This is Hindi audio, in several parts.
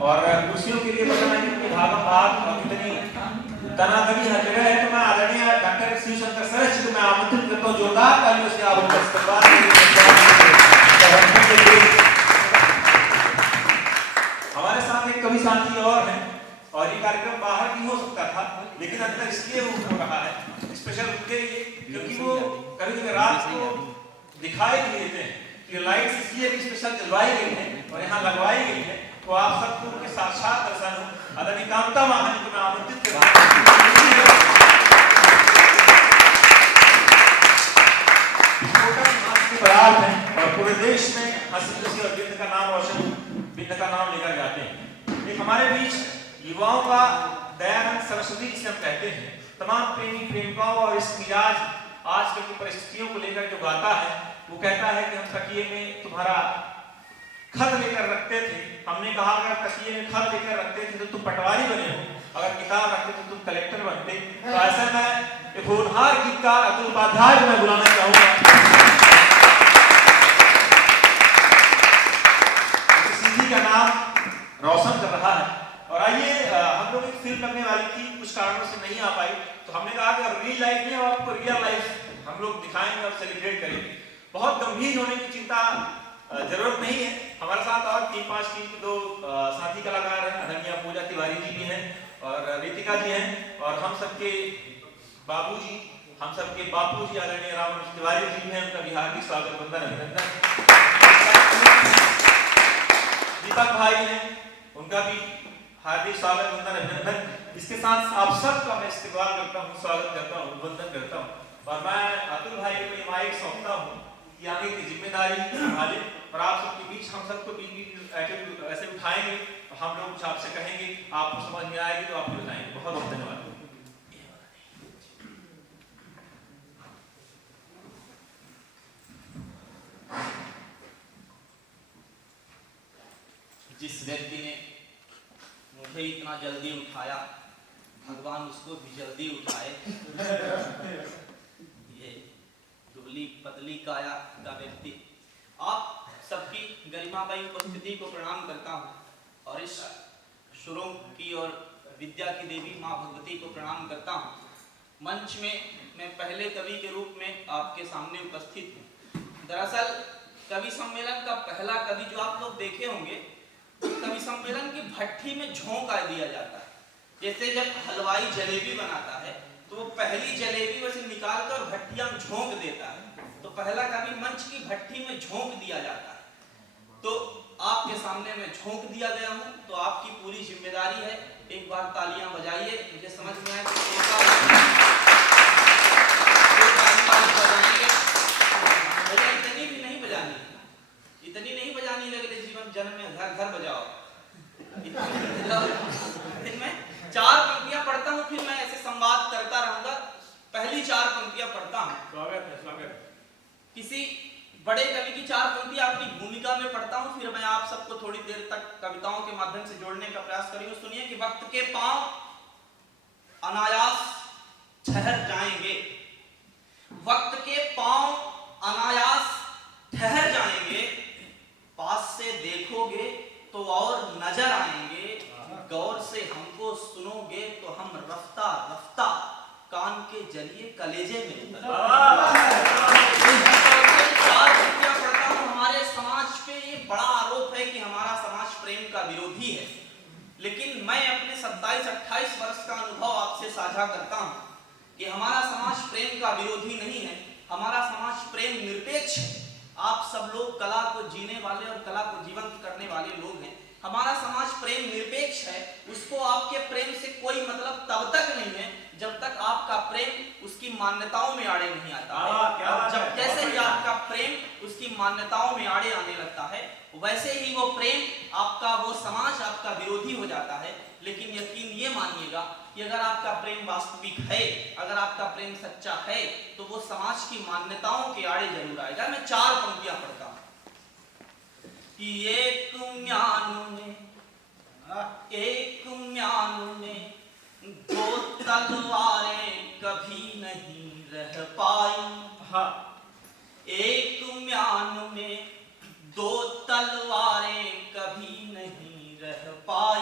और कुर्सियों के लिए बताना कि भागम भाग और कितनी तनातनी हर जगह है। तो मैं आदरणीय डॉक्टर शिवशंकर सर जी को मैं आमंत्रित करता हूँ जोरदार तालियों से आप उनका इस्तेमाल हमारे साथ एक कवि साथी और हैं और ये कार्यक्रम बाहर भी हो सकता था लेकिन अंदर इसलिए हो रहा है स्पेशल उनके लिए क्योंकि वो कभी कभी रात को दिखाई नहीं देते हैं। ये लाइट्स इसलिए भी स्पेशल जलवाई गई है और यहाँ लगवाई गई है तो आप सबको उनके साक्षात दर्शन हो। आदरणीय कांता महान को मैं आमंत्रित करता हूँ और पूरे देश में हंसी खुशी और बिंद का नाम रोशन बिंद का नाम लेकर जाते हैं। एक हमारे बीच युवाओं का दयानंद सरस्वती जिसे हम कहते हैं तमाम प्रेमी प्रेमिकाओं और इस मिजाज आजकल की परिस्थितियों को लेकर जो गाता है वो कहता है कि हम तकिए में तुम्हारा खत लेकर रखते थे। हमने कहा अगर तकिए में खत लेकर रखते थे तो तुम पटवारी बने हो, अगर किताब रखते तो तुम कलेक्टर बनते। तो ऐसा मैं एक होनहार गीतकार अतुल उपाध्याय को मैं बुलाना चाहूंगा। सीधी का नाम रोशन कर रहा है और आइए हम लोग एक फिल्म करने वाली थी कुछ कारणों से नहीं आ पाई तो हमने कहा कि रियल लाइफ में आपको रियल लाइफ हम लोग दिखाएंगे और सेलिब्रेट करेंगे। बहुत गंभीर होने की चिंता जरूरत नहीं है। हमारे साथ और 3-5 की दो साथी कलाकार हैं। अनन्या पूजा तिवारी जी भी हैं और रितिका जी हैं और हम सबके बाबूजी हम सबके बापूजी आदरणीय राम तिवारी जी भी हैं। उनका भी हार्दिक स्वागत वंदन अभिनंदन। दीपक भाई हैं उनका भी हार्दिक स्वागत वंदन अभिनंदन। इसके साथ आप सबका मैं इस्तेमाल करता हूँ, स्वागत करता हूँ, वंदन करता हूँ और मैं अतुल भाई को ये माइक सौंपता हूँ कि आगे की जिम्मेदारी संभाले और आप सबके बीच हम सबको बीच ऐसे उठाएंगे तो हम लोग कुछ आपसे कहेंगे, आपको समझ में आएगी तो आप भी बताएंगे। बहुत बहुत धन्यवाद। जिस व्यक्ति ने मुझे इतना जल्दी उठाया भगवान उसको भी जल्दी उठाए। ये दुबली पतली काया का व्यक्ति आप सबकी गरिमामयी उपस्थिति को प्रणाम करता हूँ और इस सुरों की और विद्या की देवी माँ भगवती को प्रणाम करता हूँ। मंच में मैं पहले कवि के रूप में आपके सामने उपस्थित हूँ। दरअसल कवि सम्मेलन का पहला कवि जो आप लोग देखे होंगे कवि सम्मेलन की भट्ठी में झोंका दिया जाता है। जैसे जब हलवाई जलेबी बनाता है तो वो पहली जलेबी वैसे निकाल कर भट्टियां में झोंक देता है तो पहला कवि मंच की भट्ठी में झोंक दिया जाता है। तो आपके सामने मैं झोंक दिया गया हूं तो आपकी पूरी जिम्मेदारी है। एक बार तालियां बजाइए, मुझे समझ में आया कि इतनी भी नहीं बजानी, इतनी नहीं बजानी लगे जीवन जन्म में घर घर बजाओ। फिर मैं 4 पंक्तियां पढ़ता हूँ फिर मैं ऐसे संवाद करता रहूंगा। पहली 4 पंक्तियां पढ़ता हूँ। स्वागत है, स्वागत। किसी बड़े कवि की 4 पंक्तियां अपनी भूमिका में पढ़ता हूँ फिर मैं आप सबको थोड़ी देर तक कविताओं के माध्यम से जोड़ने का प्रयास करूंगा। सुनिए कि वक्त के पांव अनायास ठहर जाएंगे, वक्त के पांव अनायास ठहर जाएंगे, पास से देखोगे तो और नजर आएंगे, गौर से हमको सुनोगे तो हम रफ्ता रफ्ता कान के जरिए कलेजे में पढ़ता हूँ। हमारे समाज पे ये बड़ा आरोप है कि हमारा समाज प्रेम का विरोधी है, लेकिन मैं अपने 27-28 वर्ष का अनुभव आपसे साझा करता हूँ कि हमारा समाज प्रेम का विरोधी नहीं है, हमारा समाज प्रेम निरपेक्ष है। आप सब लोग कला को जीने वाले और कला को जीवंत करने वाले लोग हैं। हमारा समाज प्रेम निरपेक्ष है, उसको आपके प्रेम से कोई मतलब तब तक नहीं है जब तक आपका प्रेम उसकी मान्यताओं में आड़े नहीं आता है। और जब जैसे ही आपका प्रेम उसकी मान्यताओं में आड़े आने लगता है वैसे ही वो प्रेम आपका वो समाज आपका विरोधी हो जाता है। लेकिन यकीन ये मानिएगा कि अगर आपका प्रेम वास्तविक है, अगर आपका प्रेम सच्चा है तो वो समाज की मान्यताओं के आड़े जरूर आएगा। मैं 4 पंक्तियां पढ़ता हूं कि एक म्यान में 2 तलवारें कभी नहीं रह पाई। एक म्यान में 2 तलवारें कभी नहीं रह पाई।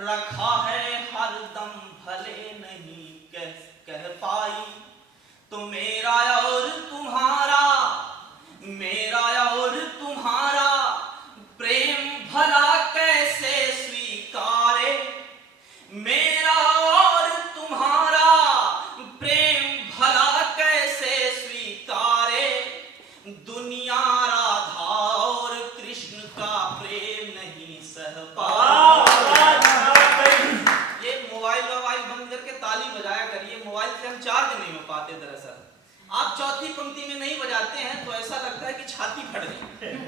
रखा है हरदम भले नहीं कह पाई, तो मेरा और तुम्हारा प्रेम भला कैसे स्वीकारे, मेरा और तुम्हारा प्रेम भला कैसे स्वीकारे, दुनिया राधा और कृष्ण का प्रेम नहीं सह पाए। ये मोबाइल बंद करके ताली बजाया करिए, मोबाइल से हम चार्ज नहीं हो पाते। दरअसल आप चौथी पंक्ति में नहीं बजाते हैं तो ऐसा लगता है कि छाती फट गई।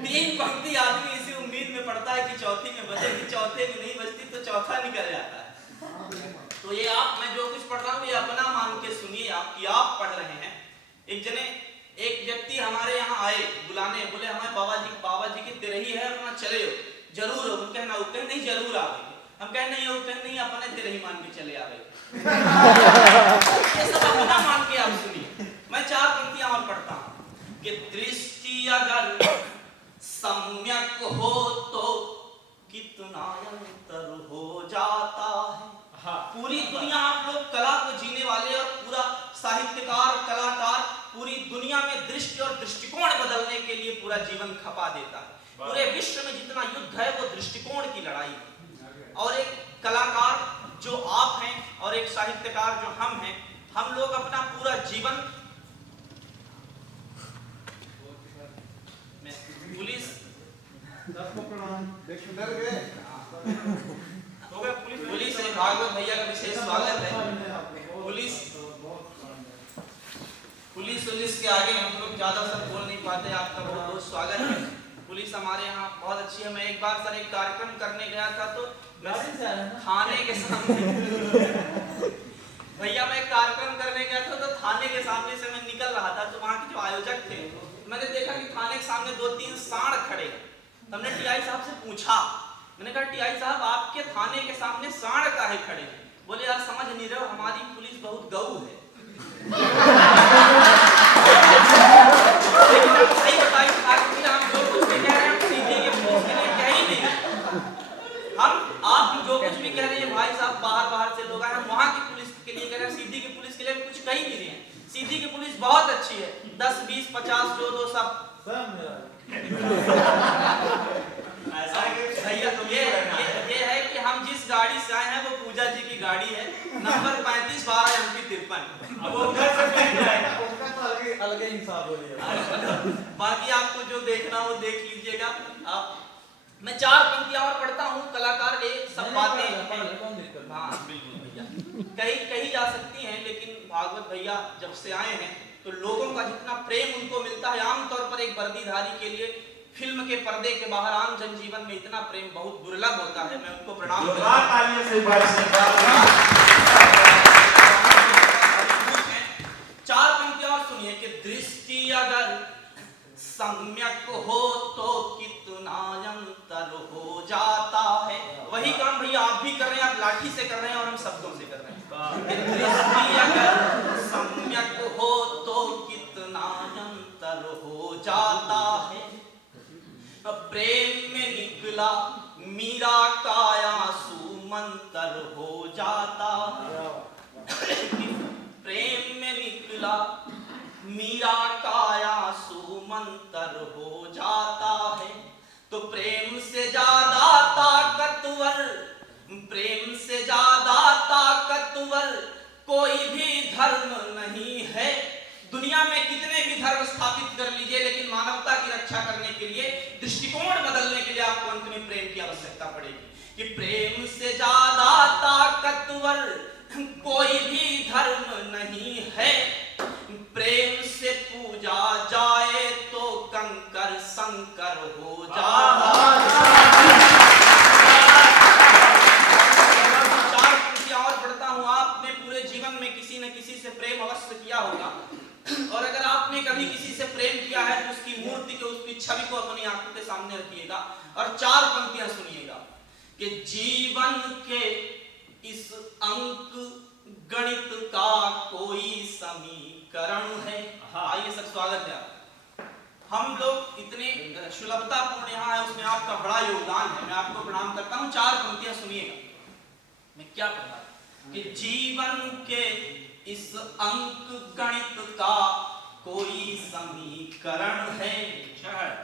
3 पंक्ति आदमी इसी उम्मीद में पढ़ता है कि चौथी में बजेगी, चौथे में नहीं बजती तो चौथा निकल जाता है। तो ये मैं जो कुछ पढ़ रहा हूँ ये अपना मान के सुनिए, आप पढ़ रहे हैं। एक व्यक्ति हमारे यहाँ आए बुलाने, बोले हमें बाबा जी की तिरही है, अपना चले हो जरूर हो। हम कहना वो कह नहीं जरूर आवेंगे, हम कह नहीं वो कह नहीं अपने तिरही मान के चले आवे। ये सब अपना मान के आप सुनिए। मैं 4 पंक्तियां और पढ़ता हूं कि दृष्टि अगर सम्यक हो तो कितना अंतर हो जाता है। पूरी दुनिया, आप लोग कला को जीने वाले और पूरा साहित्यकार कलाकार पूरी दुनिया में दृष्टि और दृष्टिकोण बदलने के लिए पूरा जीवन खपा देता है। पूरे विश्व में जितना युद्ध है वो दृष्टिकोण की लड़ाई है। और एक कलाकार जो आप हैं और एक साहित्यकार जो हम हैं, हम लोग अपना पूरा जीवन पुलिस भागवत भैया का विशेष स्वागत है। पुलिस के आगे हम लोग ज्यादा सब बोल नहीं पाते, आपका बहुत बहुत स्वागत है। पुलिस हमारे यहाँ बहुत अच्छी है। मैं एक बार सर एक कार्यक्रम करने गया था तो थाने के सामने भैया मैं एक कार्यक्रम करने गया था तो थाने के सामने से मैं निकल रहा था तो वहाँ के जो आयोजक थे मैंने देखा कि थाने के सामने 2-3 सांड खड़े। हमने टीआई साहब से पूछा, मैंने कहा टीआई साहब आपके थाने के सामने सांड काहे खड़े? बोले यार समझ नहीं रहे हो, हमारी पुलिस बहुत गऊ है। लेकिन आप सही बताइए, हम जो कुछ भी कह रहे हैं सीधी के पुलिस के लिए कह ही नहीं। आप जो कुछ भी कह रहे हैं भाई साहब, बाहर से लोग आए, हम वहाँ की पुलिस के लिए कह रहे हैं, सीधी की पुलिस के लिए कुछ कह ही नहीं रहे हैं। सीधी की पुलिस बहुत अच्छी है, 10, 20, 50 जो दो सब ऐसा भैया। तो ये है कि हम जिस गाड़ी से आए हैं वो पूजा जी की गाड़ी है, नंबर 3512 MP 53। अब वो घर से अलग हिसाब हो गया। बाकी आपको जो देखना हो देख लीजिएगा आप। मैं 4 पंक्तियां और पढ़ता हूँ। कलाकार एक सब बातें हाँ बिल्कुल भैया कही जा सकती हैं, लेकिन भागवत भैया जब से आए हैं तो लोगों का जितना प्रेम उनको मिलता है, आमतौर पर एक वर्दीधारी के लिए फिल्म के पर्दे के बाहर आम जनजीवन में इतना प्रेम बहुत दुर्लभ होता है। मैं उनको प्रणाम करता हूं। 4 पंक्तियां और सुनिए कि दृष्टि अगर सम्यक हो तो कितना अंतर हो जाता है। वही काम भैया आप भी कर रहे हैं, आप लाठी से कर रहे हैं और हम शब्दों से कर रहे हैं। दृष्टि अगर सम्यक हो तो कितना अंतर हो जाता है। प्रेम में निकला मीरा का आंसू मंतर हो जाता है। प्रेम में निकला मीरा का आंसू मंतर हो जाता है। तो प्रेम से ज्यादा ताकतवर कोई भी धर्म नहीं है। दुनिया में कितने भी धर्म स्थापित कर लीजिए, लेकिन मानवता की रक्षा करने के लिए, दृष्टिकोण बदलने के लिए आपको अंत में प्रेम की आवश्यकता पड़ेगी। कि प्रेम से ज्यादा ताकतवर कोई भी धर्म नहीं है। प्रेम से पूजा जाए तो कंकर संकर हो जाता है। 4 पंक्तियां और पढ़ता हूं। आपने पूरे जीवन में किसी न किसी से प्रेम अवश्य किया होगा, और अगर आपने कभी किसी से प्रेम किया है तो उसकी मूर्ति को, उसकी छवि को अपनी आंखों के सामने रखिएगा और 4 पंक्तियां सुनिएगा कि जीवन के इस अंक गणित का कोई समीकरण है। आइए सर स्वागत है। हम लोग इतने सुलभतापूर्ण यहाँ है, उसमें आपका बड़ा योगदान है। मैं आपको प्रणाम करता हूँ। 4 पंक्तियां सुनिएगा मैं क्या पढ़ा कि जीवन के इस अंक गणित का कोई समीकरण है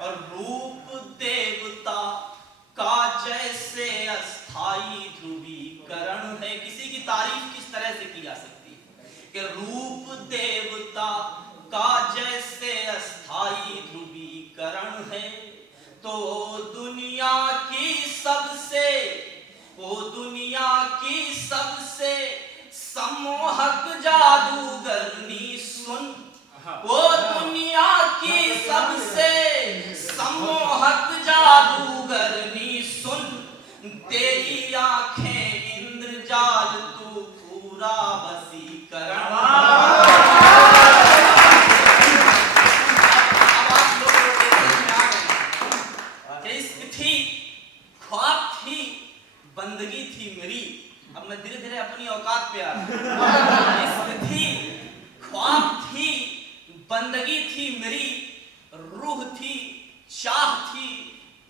और रूप देवता का जैसे अस्थाई ध्रुवीकरण है। किसी की तारीफ किस तरह से की जा सकती है कि रूप देवता का जैसे अस्थाई ध्रुवीकरण है, तो दुनिया की सबसे सम्मोहक जादूगरनी सुन, वो दुनिया की सबसे सम्मोहक जादूगरनी सुन, तेरी आंखें इंद्रजाल तू पूरा वसीकरण। बंदगी थी मेरी, अब मैं धीरे धीरे अपनी औकात पे आ रहा। थी ख्वाब थी, बंदगी थी मेरी, रूह थी, चाह थी,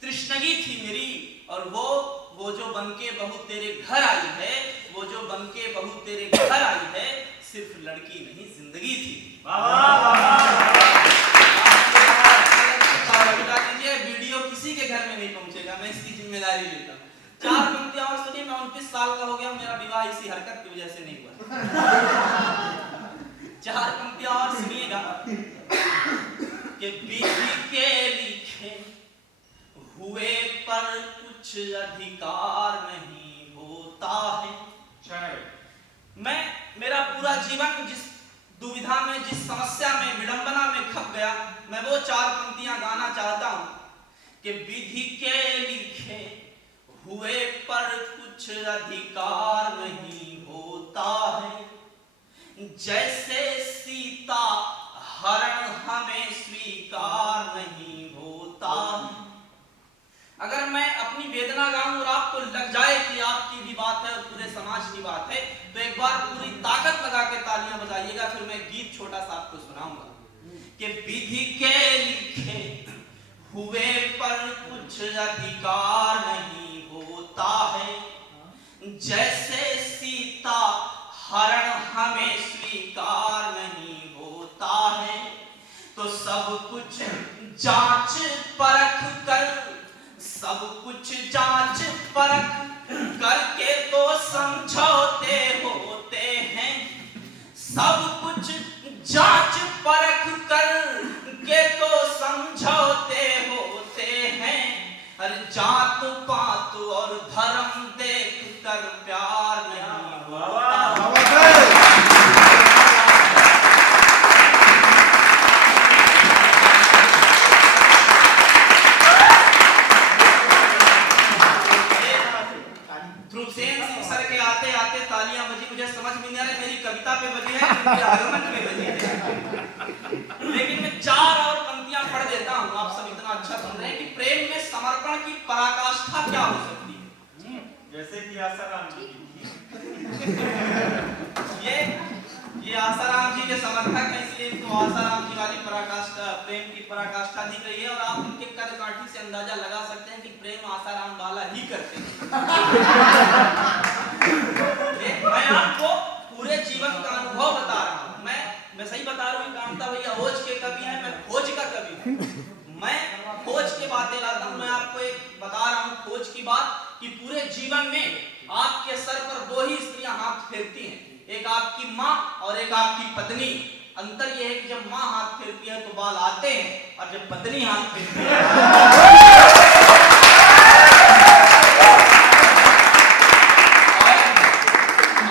तृष्णगी थी मेरी, और वो जो बनके बहू तेरे घर आई है, वो जो बनके बहू तेरे घर आई है, सिर्फ लड़की नहीं जिंदगी थी। वीडियो किसी के घर में नहीं पहुंचेगा, मैं इसकी जिम्मेदारी लेता हूँ। 4 पंक्तियां और सुनिए। मैं 29 साल का हो गया, मेरा विवाह इसी हरकत की वजह से नहीं हुआ। 4 पंक्तियां और सुनिएगा कि विधि के लिखे हुए पर कुछ अधिकार नहीं होता है। मेरा पूरा जीवन जिस दुविधा में, जिस समस्या में, विडंबना में खप गया, मैं वो 4 पंक्तियां गाना चाहता हूं कि विधि के लिखे हुए पर कुछ अधिकार नहीं होता है, जैसे सीता हरण हमें स्वीकार नहीं होता है। अगर मैं अपनी वेदना गाऊं और आपको लग जाए कि आपकी भी बात है और पूरे समाज की बात है, तो एक बार पूरी ताकत लगा के तालियां बजाइएगा, फिर मैं गीत छोटा सा आपको सुनाऊंगा कि विधि के लिखे हुए पर कुछ अधिकार नहीं होता है, जैसे सीता हरण हमें स्वीकार नहीं होता है, तो सब कुछ जांच परख कर, सब कुछ जांच परख करके तो समझौते होते हैं, सब कुछ जांच परख कर के तो समझौते होते हैं, हर जात पात और धर्म देख कर प्यार नहीं होता। ध्रुवसेन सिंह सर के आते आते तालियां बजी, मुझे समझ में नहीं आ रही मेरी कविता पे बजी है कि आगमन पे बजी है, लेकिन मैं 4 और पंक्तियां पढ़ देता हूं। आप सब इतना अच्छा सुन रहे हैं कि प्रेम में समर्पण की पराकाष्ठा क्या हो सकती है, जैसे कि आसाराम जी ये आसाराम जी के समर्थक हैं, इसलिए इनको आसाराम जी वाली पराकाष्ठा, प्रेम की पराकाष्ठा दिख रही है, और आप उनके कद काठी से अंदाजा लगा सकते हैं कि प्रेम आसाराम वाला ही करते हैं। मैं आपको पूरे जीवन का अनुभव बता रहा हूं। मैं सही बता रहा हूं, कांता भैया खोज के कवि हैं, मैं खोज का कवि हूं। मैं खोज के बातें लाता हूं। मैं आपको एक बता रहा हूं खोज की बात कि पूरे जीवन में आपके सर पर 2 ही स्त्रियां हाथ फेरती हैं, एक आपकी माँ और एक आपकी पत्नी। अंतर यह है कि जब माँ हाथ फेरती है तो बाल आते हैं, और जब पत्नी हाथ फेरती है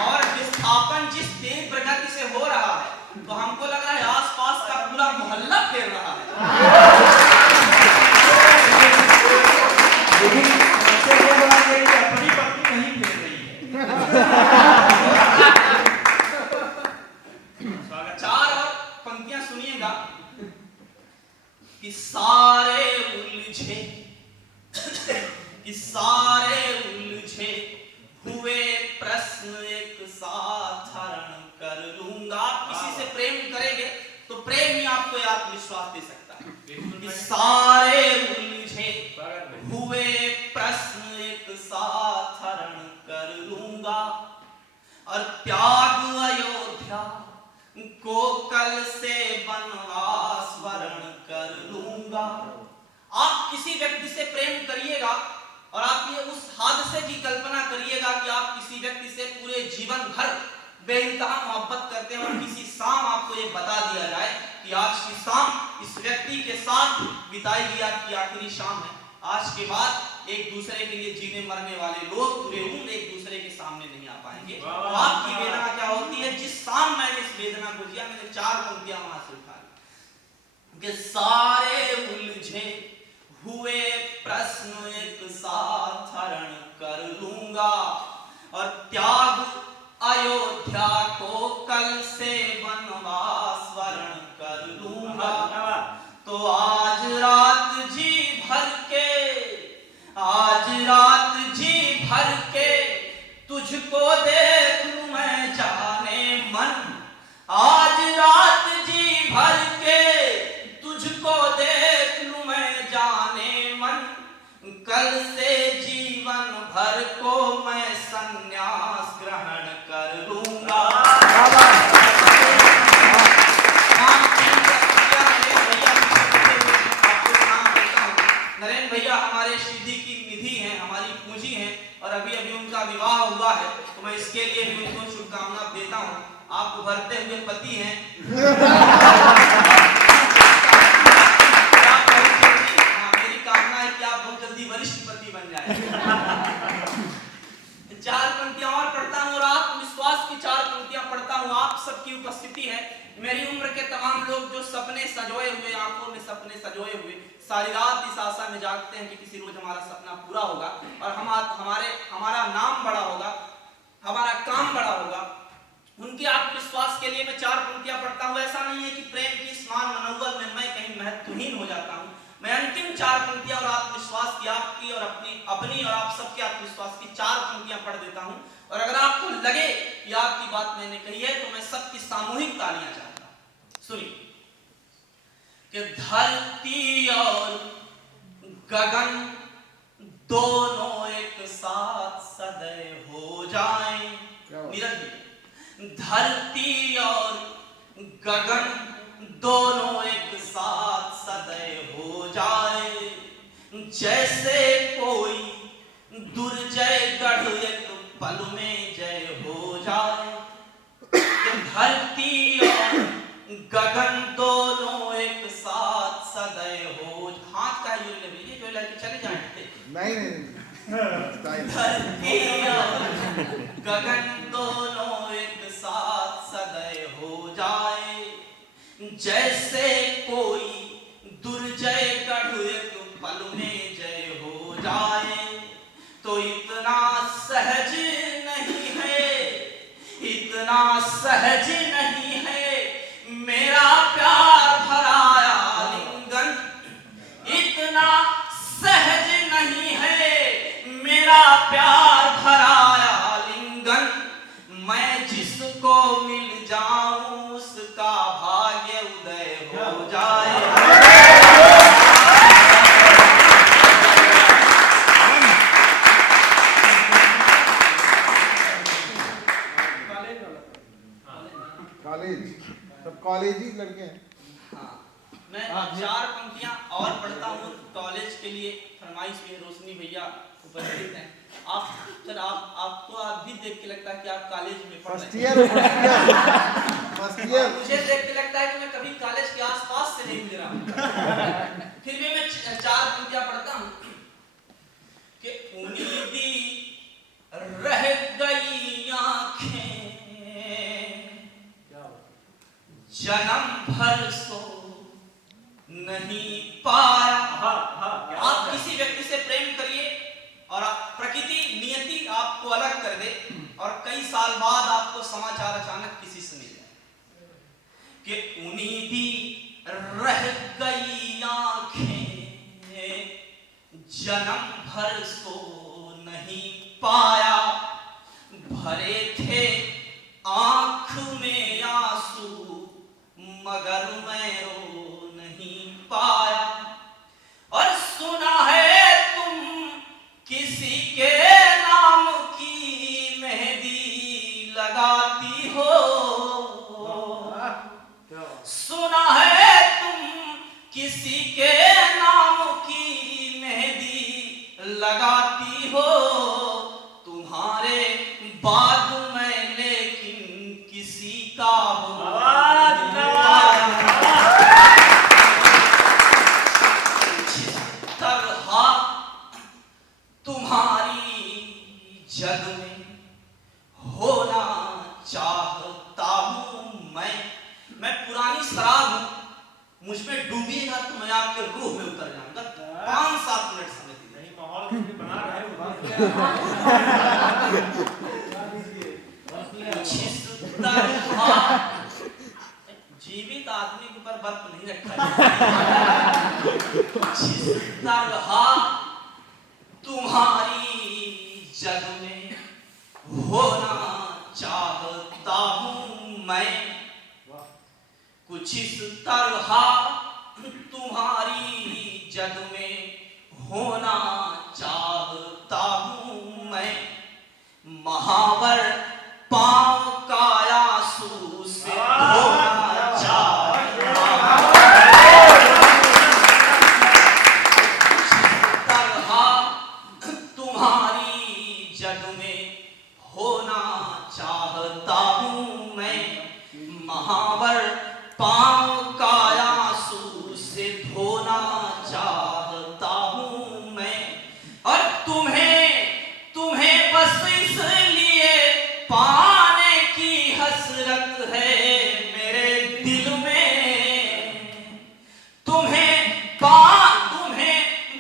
और विस्थापन जिस तेज प्रगति से हो रहा है, तो हमको लग रहा है आसपास का पूरा मोहल्ला फेर रहा है। अपनी पत्नी नहीं फेर रही है। 4 और पंक्तियां सुनिएगा कि सारे उलझे हुए प्रश्न एक साथ हरण कर लूंगा। आप किसी से प्रेम करेंगे तो प्रेम ही आपको आत्मविश्वास दे सकता है। कि सारे उलझे हुए प्रश्न एक साथ हरण कर लूंगा, और त्याग अयोध्या को कल से वनवास वर्ण कर लूंगा। आप किसी व्यक्ति से प्रेम करिएगा और आप ये उस हादसे की कल्पना करिएगा कि आप किसी व्यक्ति से पूरे जीवन भर बेइंतहा मोहब्बत करते हैं और किसी शाम आपको ये बता दिया जाए कि आज की शाम इस व्यक्ति के साथ बिताई गई आपकी आखिरी शाम है। आज के बाद एक दूसरे के लिए जीने मरने वाले लोग पूरे उम्र एक दूसरे के सामने नहीं आ पाएंगे। तो आपकी वेदना क्या होती है? जिस शाम मैंने इस वेदना को जिया, मैंने 4 पंक्तियां वहां से उठा ली कि सारे उलझे हुए प्रश्न एक साथ हरण कर लूंगा और त्याग अयोध्या को कल से वनवास वर्ण कर लूंगा। तो आज रात जी भर के, आज रात जी भर के तुझको देख लूं मैं जाने मन। आज रात जी भर के तुझको देख लूं मैं जाने मन। कल से जीवन भर को मैं संन्यास ग्रहण कर लूंगा। नरेंद्र भैया हमारे सीधी की निधि हैं, हमारी पूंजी हैं और अभी अभी उनका विवाह हुआ है, तो मैं इसके लिए भी उनको शुभकामना देता हूँ। आप उभरते हुए पति हैं। मेरी कामना है कि आप बहुत जल्दी वरिष्ठ पति बन जाए। 4 पंक्तियां और पढ़ता हूँ और आत्मविश्वास की 4 पंक्तियां पढ़ता हूँ। आप सबकी उपस्थिति है। मेरी उम्र के तमाम लोग जो सपने सजोए हुए, आंखों में सपने सजोए हुए, सारी रात इस आशा में जागते हैं कि किसी रोज हमारा सपना पूरा होगा और हमारा नाम बड़ा होगा, हमारा काम बड़ा होगा। उनके आत्मविश्वास के लिए मैं 4 पंक्तियां पढ़ता हूँ। ऐसा नहीं है कि प्रेम की स्मान मनोबल में मैं कहीं महत्वहीन हो जाता हूँ। मैं अंतिम 4 पंक्तियां और आत्मविश्वास की, आपकी और अपनी और आप सबके आत्मविश्वास की 4 पंक्तियां पढ़ देता हूँ। और अगर आपको लगे कि आपकी बात मैंने कही है तो मैं सबकी सामूहिक तालियां चाहता हूं। सुनिए कि धरती और गगन दोनों एक साथ सदैव हो जाएं। निरंतर धरती और गगन दोनों एक साथ सदैव हो जाए। जैसे कोई दुर्जय गढ़ एक पल में जय हो जाए। धरती और गगन दोनों एक साथ सदैव हो। हाथ का जो ले जो लेके चले जाए नहीं धरती और गगन दोनों एक साथ सदैव हो जाए। जैसे कोई दुर्जय गढ़ एक पल में जय हो जाए। तो इतना सहज नहीं है, इतना सहज नहीं है मेरा प्यार भराया लिंगन। इतना सहज नहीं है मेरा प्यार भराया लिंगन। मैं जिसको मिल जाऊं उसका भाग्य उदय हो जाए। कॉलेज ही लड़के हैं। हाँ, मैं 4 पंक्तियां और पढ़ता हूँ। कॉलेज के लिए फरमाइश भी है। रोशनी भैया उपस्थित हैं। आपको आप भी देख के लगता है कि आप कॉलेज में पढ़ रहे हैं। First year. मुझे देख के लगता है कि मैं कभी कॉलेज के आसपास से नहीं गुजरा। फिर भी मैं 4 पंक्तियां पढ़ता हूँ कि उम्मीदी रह गई आंखें जन्म भर सो नहीं पाया। आप किसी व्यक्ति से प्रेम करिए और प्रकृति नियति आपको अलग कर दे और कई साल बाद आपको समाचार अचानक किसी से मिल जाए कि उम्मीदी रह गई आंखें जन्म भर सो नहीं पाया। भरे थे आंख में आंसू मगर मैं रो नहीं पाया। और सुना है तुम किसी के नाम की मेहंदी लगा लगाती हो तुम्हारे बाद मैं लेकिन किसी का हो जिस तरह तुम्हारी जग में होना चाहता हूं मैं पुरानी शराब हूं, मुझ में डूबिएगा तो मैं आपके रूह में उतर जाऊंगा। 5-7 मिनट समय दीजिए। नहीं, माहौल भी बना रहे हो। जिस तरह जीवित आदमी के ऊपर बर्फ नहीं रखा जाता, जिस तरह तुम्हारी जग में होना चाहता हूं मैं, कुछ इस तरह तुम्हारी जग में होना चाहता हूं मैं। महावर पांव काया आंसू से धोना चाहता हूं। जिस तरह तुम्हारी जग में होना चाहता हूं मैं, महावर पांव काया आंसू से धोना चाहता हूं मैं। और तुम्हें बस इसलिए पाने की हसरत है मेरे दिल में, तुम्हें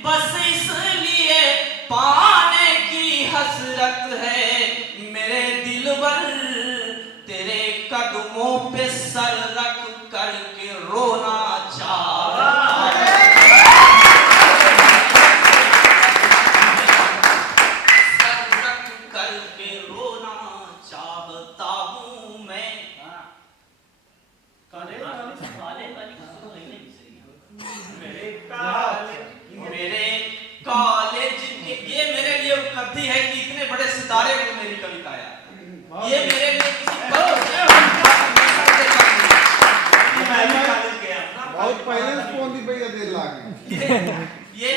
बस इसलिए पाने की हसरत है मेरे दिलबर, तेरे कदमों पे सर रख करके रोना चाहता सर रख करके रोना चाहता हूं मैं। मेरे कॉलेज के ये मेरे लिए उपलब्धि है कि इतने बड़े सितारे को मेरी कविता आया। ये मेरे लिए किसी बहुत पहले स्पोन दी भैया दे लागे। ये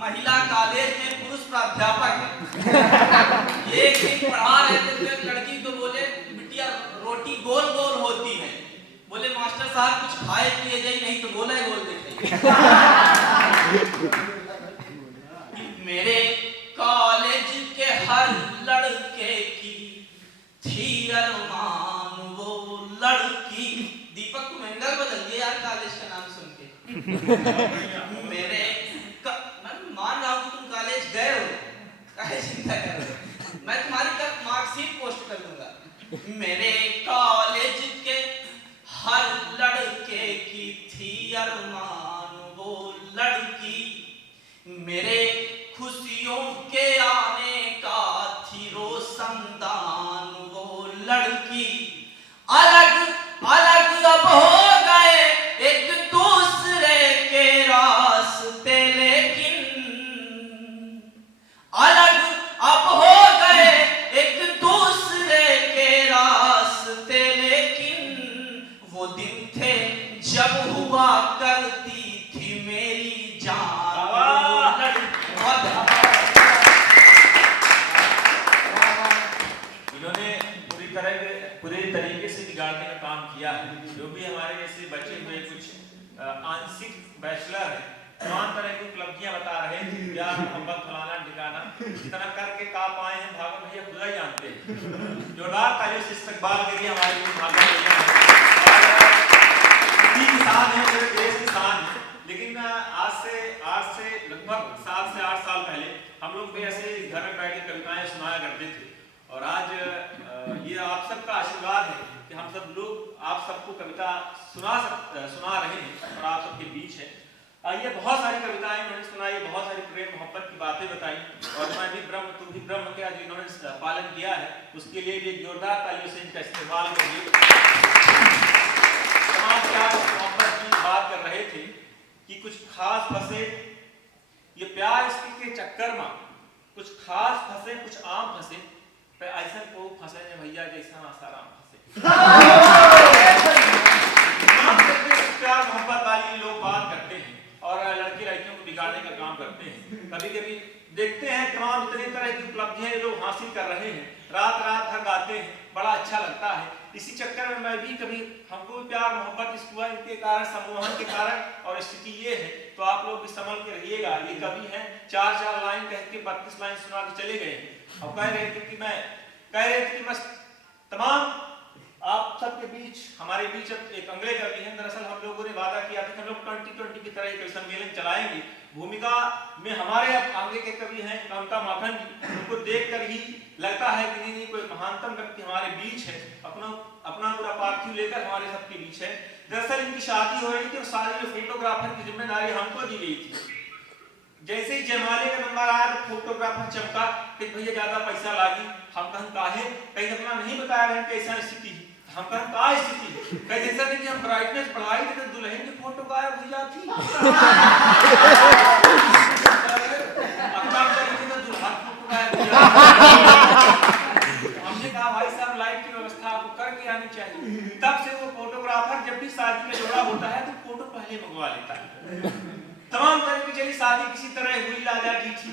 महिला कॉलेज में पुरुष प्राध्यापक है। एक दिन पढ़ा रहे थे तो एक लड़की को बोले बिटिया रोटी गोल गोल होती है, बोले मास्टर साहब कुछ खाए पिए जाए नहीं तो गोला ही गोल दिखाई। मेरे कॉलेज के हर लड़के की थी अरमान वो लड़की। दीपक को मंगल बदल दिया यार कॉलेज का नाम सुन के। मैं मान रहा हूं कि तुम कॉलेज गए हो, काहे चिंता कर रहे हो, मैं तुम्हारी कल मार्कशीट पोस्ट कर दूंगा। मेरे कॉलेज के हर लड़के की थी अरमान वो लड़की, मेरे खुशियों के आने का थी रोशनदान वो लड़की। अलग अलग अब हो गए एक दूसरे के रास्ते, लेकिन अलग अब हो गए एक दूसरे के रास्ते, लेकिन वो दिन थे जब हुआ करती थी मेरी जान। इन्होंने पूरी तरीके से बिगाड़ने का काम किया है। जो भी हमारे जैसे बचे हुए कुछ आंशिक बैचलर है, तमाम तरह की उपलब्धियां बता रहे थे, प्यार मोहब्बत फलाना ठिकाना, इतना करके का पाए हैं भागवत भैया खुदा ही जानते हैं। जोरदार तालियों से इस्तकबाल के लिए हमारे भागवत भैया किसान है, मेरे देश किसान है। लेकिन आज से लगभग 7 से 8 साल पहले हम लोग भी ऐसे घर में बैठ के कविताएं सुनाया करते थे, और आज ये आप सबका आशीर्वाद है कि हम सब लोग आप सबको कविता सुना रहे हैं और आप सबके बीच है। ये बहुत सारी कविताएं उन्होंने सुनाई, बहुत सारी प्रेम मोहब्बत की बातें बताई, और मैं भी ब्रह्म तुम भी ब्रह्म का जो इन्होंने पालन किया है उसके लिए भी जोरदार तालियों से इनका इस्तेमाल करिए। समाज प्यार मोहब्बत की बात कर रहे थे कि कुछ खास फंसे ये प्यार इसके चक्कर में, कुछ खास फंसे कुछ आम फंसे, ऐसा को फंसे ने भैया जैसा आसाराम फंसे। प्यार मोहब्बत वाली लोग बात करते हैं और लड़की लड़कियों को बिगाड़ने का काम करते हैं। कभी कभी देखते हैं तमाम इतने तरह की उपलब्धियां ये लोग हासिल कर रहे हैं, रात रात भर गाते हैं, बड़ा अच्छा लगता है। इसी चक्कर में मैं भी कभी, हमको भी प्यार मोहब्बत इस हुआ इनके कारण, सम्मोहन के कारण, और स्थिति ये है तो आप लोग भी संभल के रहिएगा। ये कवि हैं, 4 लाइन कह के 32 लाइन सुना के चले गए और कह रहे थे कि मैं तमाम आप सबके बीच, हमारे बीच अब एक अगले कवि हैं। दरअसल हम लोगों ने वादा किया था कि हम लोग 2020 की तरह एक सम्मेलन चलाएंगे। भूमिका में हमारे अब आगे के कवि हैं ममता माखन जी, उनको देखकर ही लगता है कि नहीं कोई महानतम व्यक्ति हमारे बीच है, अपना पूरा पार्थिव लेकर हमारे सबके बीच है। दरअसल इनकी शादी हो रही थी और सारी जो फोटोग्राफर की जिम्मेदारी हमको दी गई थी। जैसे ही जयमाले का नंबर आया तो फोटोग्राफर चमका कि भैया ज्यादा पैसा लागी। हम कहन काहे, कहीं अपना नहीं बताया रहे कैसा स्थिति है। हम कहन का स्थिति कहीं ऐसा नहीं कि हम ब्राइटनेस बढ़ाई थे तो दुल्हन की फोटो गायब हो जाती अपना तरीके से दुल्हन फोटो गायब हो जाती। हमने कहा भाई साहब लाइट की व्यवस्था आपको करके आनी चाहिए। तब से वो फोटोग्राफर जब भी शादी में जोड़ा होता है तो फोटो पहले मंगवा लेता है। तमाम तरह की चली शादी किसी तरह हुई, लाजा की थी।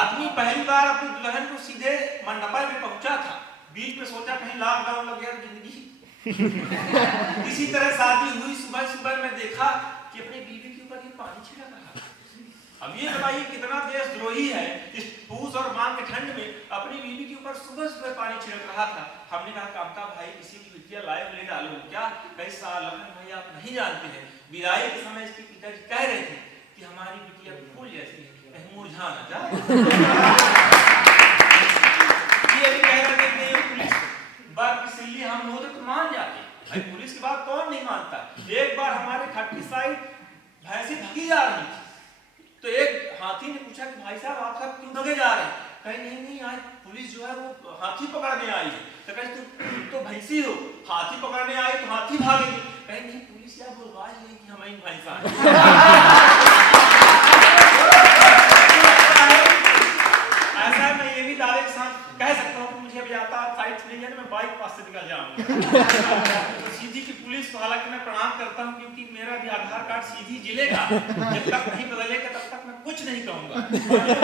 आदमी पहली बार अपनी दुल्हन को सीधे मंडपा में पहुंचा था, बीच में सोचा कहीं लॉकडाउन लग गया तो जिंदगी इसी तरह शादी हुई। सुबह सुबह मैं देखा कि अपने बीवी के ऊपर ये पानी छिड़क रहा है। अब ये बताइए कितना देशद्रोही है, इस पूस और मांग के ठंड में अपनी बीवी के ऊपर सुबह सुबह पानी छिड़क रहा था। हमने कहा कामता भाई किसी की बिटिया लाइव ले डालो क्या? कैसा लखन भाई आप नहीं जानते हैं, विदाई के समय इसके पिताजी कह रहे थे कि हमारी बिटिया फूल जैसी है, कहीं मुरझा ना जाए। ये भी कह रहे थे कि पुलिस बात की सिल्ली हम होते तो मान जाते, भाई पुलिस की बात कौन नहीं मानता। एक बार हमारे खट्टी साइड भैंसे भगी जा रही थी तो एक हाथी ने पूछा कि भाई साहब आप सब क्यों भगे जा रहे हैं? कहीं नहीं आज पुलिस जो है वो हाथी पकड़ने आई है। तो कहीं तुम तो भैंसी हो, हाथी पकड़ने आई तो हाथी भागेगी। कहीं नहीं पुलिस या बुलवा लेगी कि हमें भैंसा ऐसा मैं ये भी दावे के साथ कह सकता हूँ कि मुझे अभी आता फाइट नहीं है, मैं बाइक पास से निकल जाऊंगा। तो सीधी की पुलिस को हालांकि मैं प्रणाम करता हूँ क्योंकि मेरा भी आधार कार्ड सीधी जिले का, जब तक नहीं बदलेगा तब तक मैं कुछ नहीं कहूंगा।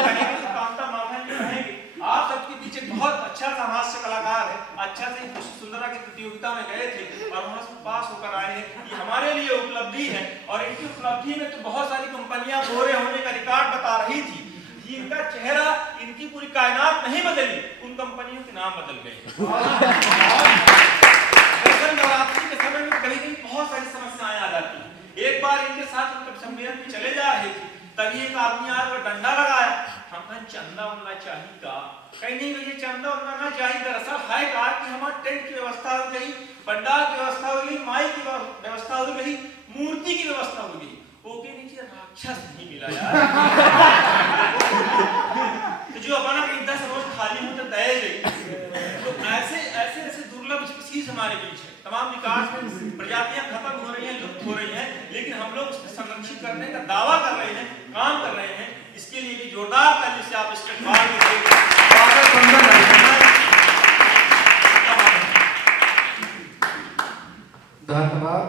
कहेंगे तो कामता माखन जी कहेंगे। आप सबके पीछे बहुत अच्छा सा हास्य कलाकार है, अच्छा से सुंदरा की प्रतियोगिता में गए थे और वहां से पास होकर आए हैं। ये हमारे लिए उपलब्धि है और इनकी उपलब्धि में तो बहुत सारी कंपनियां गोरे होने का रिकॉर्ड बता रही थी। इनका चेहरा, इनकी पूरी कायनात नहीं बदली, उन कंपनियों के नाम बदल गए। नवरात्रि के समय में कभी कभी बहुत सारी समस्याएं आ जाती हैं। एक बार इनके साथ हम सम्मेलन में चले जा रहे थे, तभी एक आदमी आया और डंडा लगाया। हम कहा चंदा उड़ना चाहिए का? कहीं नहीं भैया चंदा उड़ना चाहिए। दरअसल है कहा कि हमारे टेंट की व्यवस्था हो गई, पंडाल की व्यवस्था हो गई, माई की व्यवस्था हो गई, मूर्ति की व्यवस्था हो गई, ओके नीचे राक्षस नहीं मिला यार। तो जो अपना 10 रोज खाली हो तो दया गई। तो ऐसे दुर्लभ चीज हमारे बीच है। तमाम विकास में प्रजातियां खत्म हो रही हैं, लुप्त हो रही हैं, लेकिन हम लोग उसको संरक्षित करने का दावा कर रहे हैं, काम कर रहे हैं। इसके लिए भी जोरदार ताली से आप इस्तेमाल धन्यवाद।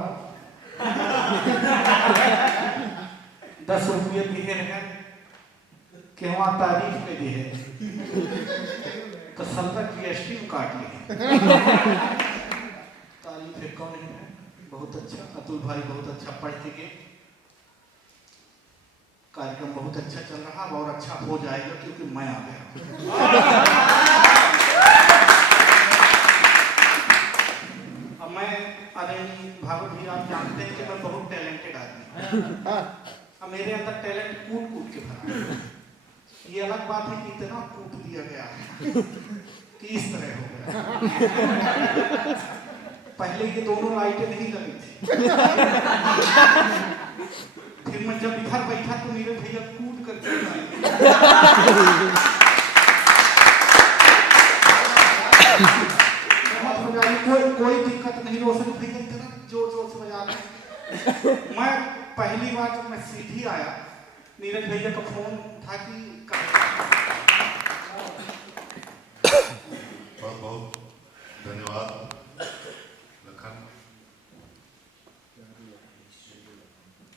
10 रुपये दिए हैं कि वहाँ तारीफ के लिए तो सबका GST काट लिए। तारीफ है कौन है? बहुत अच्छा अतुल भाई, बहुत अच्छा पढ़ के गए। कार्यक्रम बहुत अच्छा चल रहा है और अच्छा हो जाएगा क्योंकि मैं आ गया। अब मैं अरे भागवत भी आप जानते हैं कि मैं बहुत टैलेंटेड आदमी हूँ। अब मेरे अंदर टैलेंट कूट कूट के भरा। ये अलग बात है कि इतना कूट दिया गया है कि इस तरह हो गया। पहले ये दोनों लाइटें नहीं लगी थी। फिर मैं जब इधर बैठा तो मेरे भैया कूद करके कोई दिक्कत नहीं। रोशन भैया इतना जोर जोर से बजा रहे। मैं पहली बार जब मैं सीधी आया, नीरज भैया का फोन था कि बहुत बहुत धन्यवाद लखन।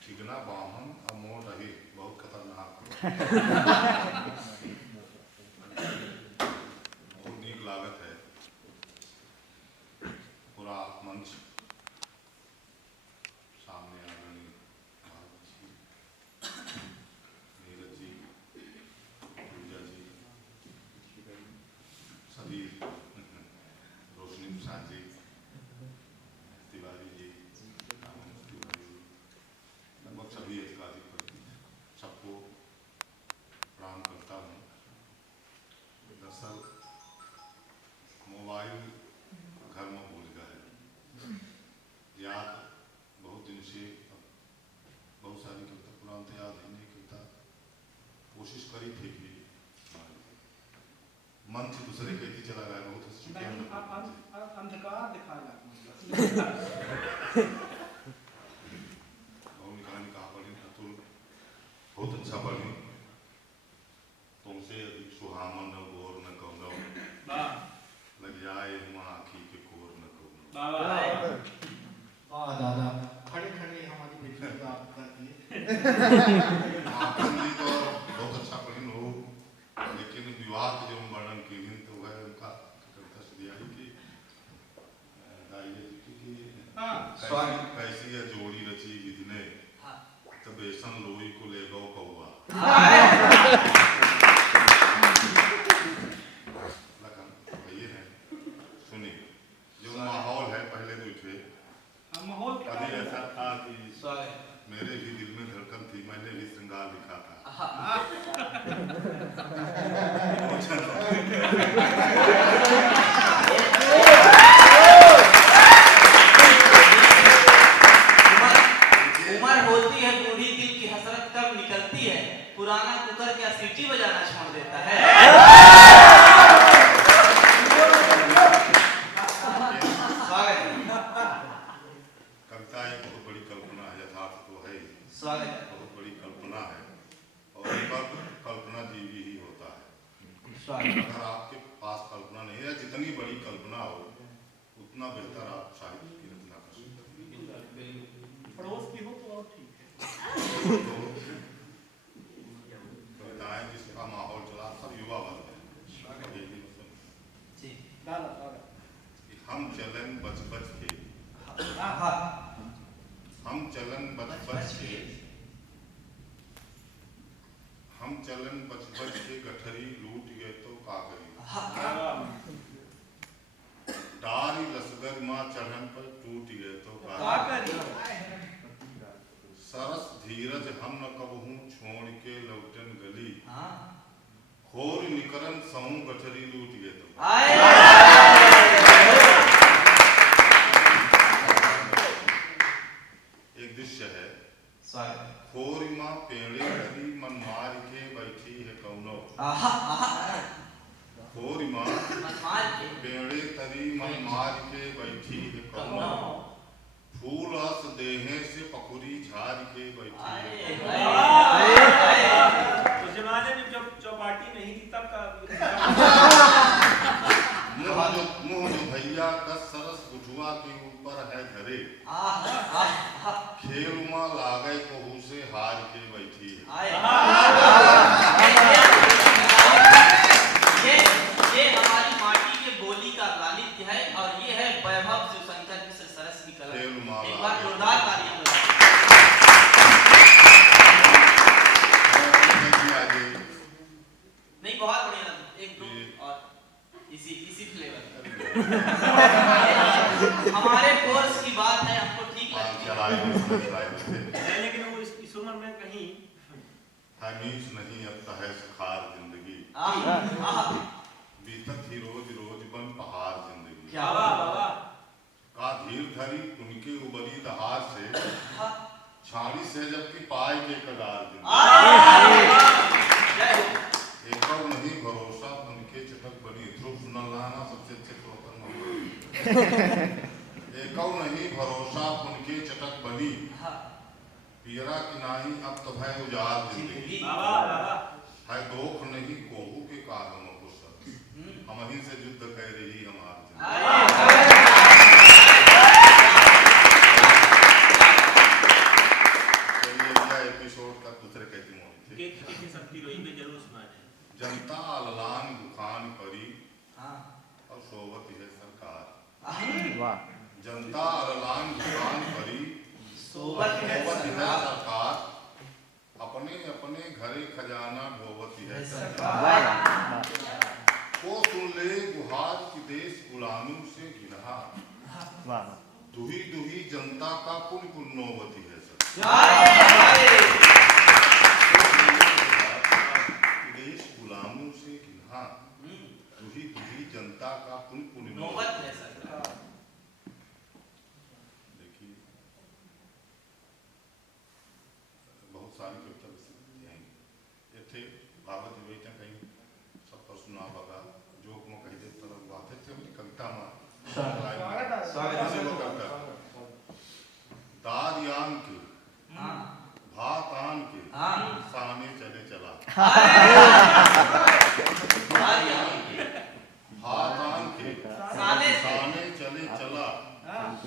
ठीक ना, बामन अमोल रही बहुत खतरनाक। मंच दूसरे के ही चला गया बहुत अच्छी नहीं, अंधकार दिखाया कहानी कहाँ पढ़ी अतुल बहुत अच्छा पढ़ी तुमसे अधिक सुहामन न गोर न कौनो लग जाए हुआ आँखी के कोर न कौनो वाह दादा खड़े खड़े हमारी बेटी को आप कर दिए आपने तो बहुत अच्छा पढ़ी हो लेकिन विवाह के जो वर्णन की तो वह उनका दस दिया है कि कैसी है जोड़ी रची विधि ने तब बेसन लोई को ले गौ कौआ ये है सुनिए जो माहौल है पहले तो थे माहौल कभी ऐसा था कि मेरे भी दिल में धड़कन थी मैंने भी श्रृंगार लिखा था उम्र होती है बूढ़ी दिल की हसरत कब निकलती है पुराना कुकर क्या सीटी बजाना छोड़ देता है कविता एक बहुत बड़ी कल्पना है यथार्थ तो है ही स्वागत बहुत बड़ी कल्पना है और कल्पना जीवी ही होता है अगर आपके पास कल्पना नहीं है जितनी बड़ी कल्पना हो उतना बेहतर आप साहित्य की रचना कर सकते हैं पड़ोस की हो तो और ठीक है कविताएं जिसका माहौल चला सब युवा वर्ग है दादा दादा हम चलन बच बच के हम चलन बच बच के हम चलन बच बच के गठरी लूट गए तो का करी डारी लसगर माँ चढ़न पर टूट गए तो का करी सरस धीरज हम न कबहू छोड़ के लौटन गली खोर निकरन सहू गठरी लूट गए तो एक दृश्य है खोरी माँ पेड़े करी मन मार के बैठी है कौनो खोरी माँ पेड़े तरी मन मार के बैठी है कौनो फूल रस देहे से पकुरी झाड़ के बैठी है उस जमाने में जब चौपाटी नहीं थी तब का मुँह जो भैया का सरस गुठुआ के ऊपर है धरे खेल माँ लागे कहू से हार के बैठी है ये हमारी माटी के बोली का लालित्य है और ये है वैभव शिवशंकर की सरस की कला खेल माँ एक बार जोरदार तालियां बजाएं नहीं बहुत बढ़िया लगा एक दो और इसी फ्लेवर हमारे कोर्स की बात है हमको ठीक लगती है लेकिन वो इस उम्र में कहीं हमीज नहीं अब है सुखार जिंदगी बीतत ही रोज रोज बन पहाड़ जिंदगी क्या बाबा का धीर धरी उनके उबली दहार से छाड़ी से जबकि पाए के कगार जिंदगी एक और नहीं भरोसा उनके चटक बनी ध्रुव न लाना सबसे अच्छे एक और नहीं भरोसा उनके चटक बनी पियरा की नाही अब तो है उजाड़ जिंदगी है दोख नहीं कोहू के कारण को सब हम ही से युद्ध कह रही हमारी एपिसोड का दूसरे कहती मोड़ी थी शक्ति रोई पे जरूर सुना जाए जनता ललान दुकान परी और सोवत है सरकार जनता ललान दुकान परी सोबत है सरकार अपने अपने घरे खजाना ढोवती है को सुन ले गुहार की देश गुलामी से गिनहा दुही दुही जनता का पुन पुण्योवती है देश गुलामों से गिनहा दुही दुही जनता का पुन पुण्योवती है देखिए बहुत सारी कविता ये थे भागवत वेता कहीं सब पर सुना होगा जो इसी को करता है। दाद यान के हाँ भात आन के हाँ साने चले चला। भात आन के साने साने चले चला।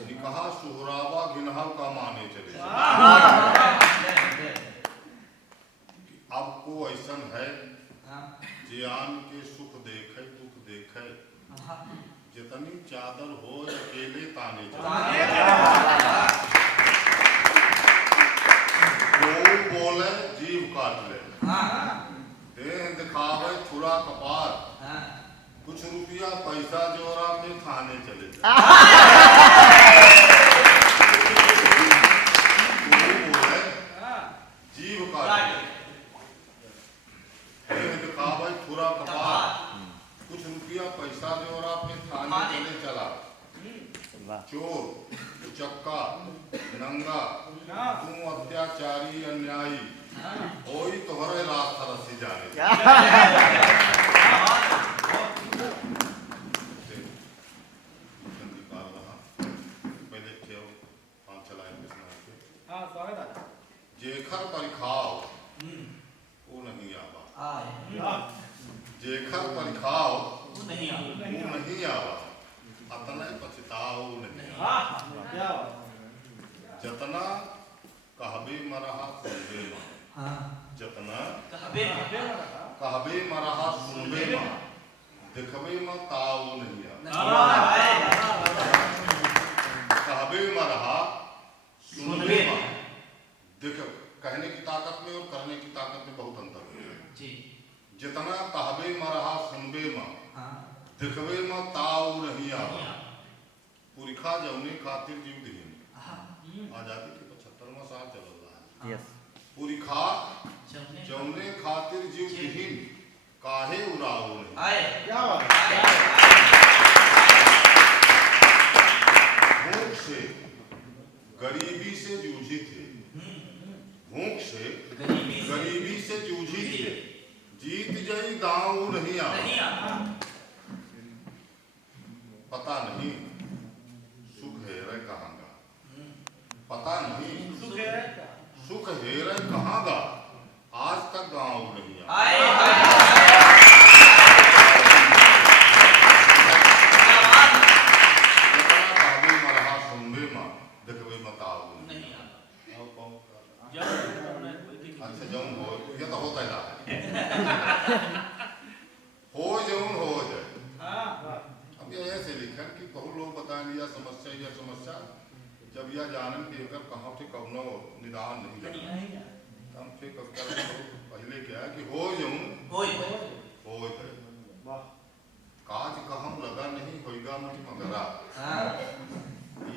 निकाह सुहरावा गिनहा का माने चले चला। अब को ऐसन है जियान के सुख देखे दुख देखे जितनी चादर हो अकेले ताने चले। कोई बोले जीव काट ले देह दिखावे छुरा कपार कुछ रुपया पैसा जोरा में खाने चले कोई बोले जीव काट ले देह दिखावे छुरा कपार कुछ रुपया पैसा जोरा में खाने चले चला। चोर चक्का नंगा तू अत्याचारी अन्यायी कोई तोहरे रास्ता रसी जाने पहले जेखर परिखाओ वो नहीं आवा जेखर परिखाओ वो नहीं आवा अतना पछताओ नहीं जतना कहबे मरहा सुनबे जतना कहबे मरहा सुनबे देखबे में ताऊ नहीं कहबे मरहा सुनबे देख कहने की ताकत में और करने की ताकत में बहुत अंतर है। जितना कहबे मरहा सुनबे देखबे में ताऊ नहीं आवा। पुरखा जौने खातिर जीव दिहिन आजादी के 75वां साल चल रहा है। पुरखा जौने खातिर जीव दिहिन काहे उड़ाओ नहीं। भूख से गरीबी से जूझी थे भूख से गरीबी से जूझी थे जीत जाई दांव नहीं आ। पता नहीं सुख है रे कहांगा पता नहीं सुख है रे कहांगा आज तक गांव नहीं आया। मरहा सुनबे मां देखबे बताओ नहीं अच्छा जौन हो ये तो होता है हो जौन हो जाए। अब ये ऐसे लिखन कि बहुत लोग बताएं या समस्या जब यह जानन कि अगर कहाँ से कौनो निदान नहीं जाना हम से पहले क्या है कि हो जौन हो जाए काज कहम लगा नहीं होएगा मत मगरा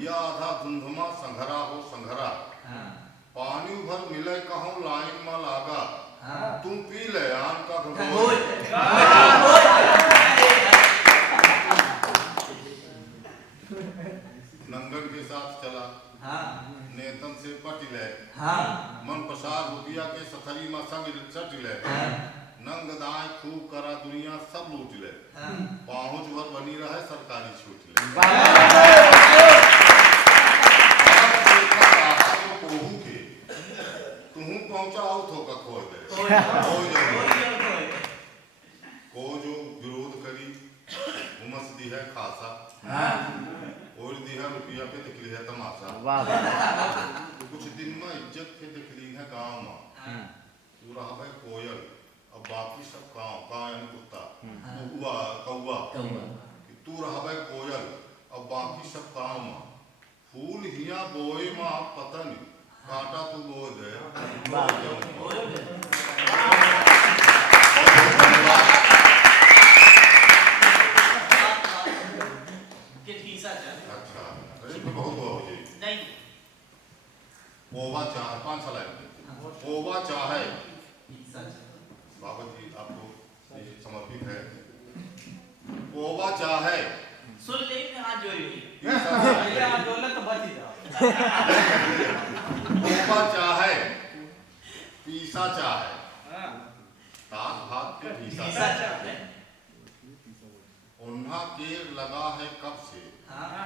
या आधा धुंधमा संघरा हो संघरा पानी भर मिले कहूं लाइन में लागा तुम पी ले आम का नंगन के साथ चला नेतन से पट ले मन प्रसार रुपया के सथरी में संग सट ले नंग दाएं खूब करा दुनिया सब लूट ले पहुंच भर बनी रहे सरकारी छूट ले। पहुंचाओ थोका खोज दे को जो विरोध करी हुमस दी है खासा और दी है रुपया पे दिखली है तमाशा कुछ दिन में इज्जत पे दिखली है गांव में तू रहा भाई कोयल अब बाकी सब गांव यानी कुत्ता कौवा तू रहा भाई कोयल अब बाकी सब गांव में फूल हिया बोए में आप पता नहीं काटा तू बोल दे अच्छा बहुत हो जाए ओवा चाहे 5 साल ओवा चाहे बाबा जी आपको समर्पित है ओवा चाहे सुन ले में हाथ जोड़ी तो बच जा ओवा चाहे पीसा चाहे ताक भात के पीसा चाहे उन्हा केर लगा है कब से, हाँ,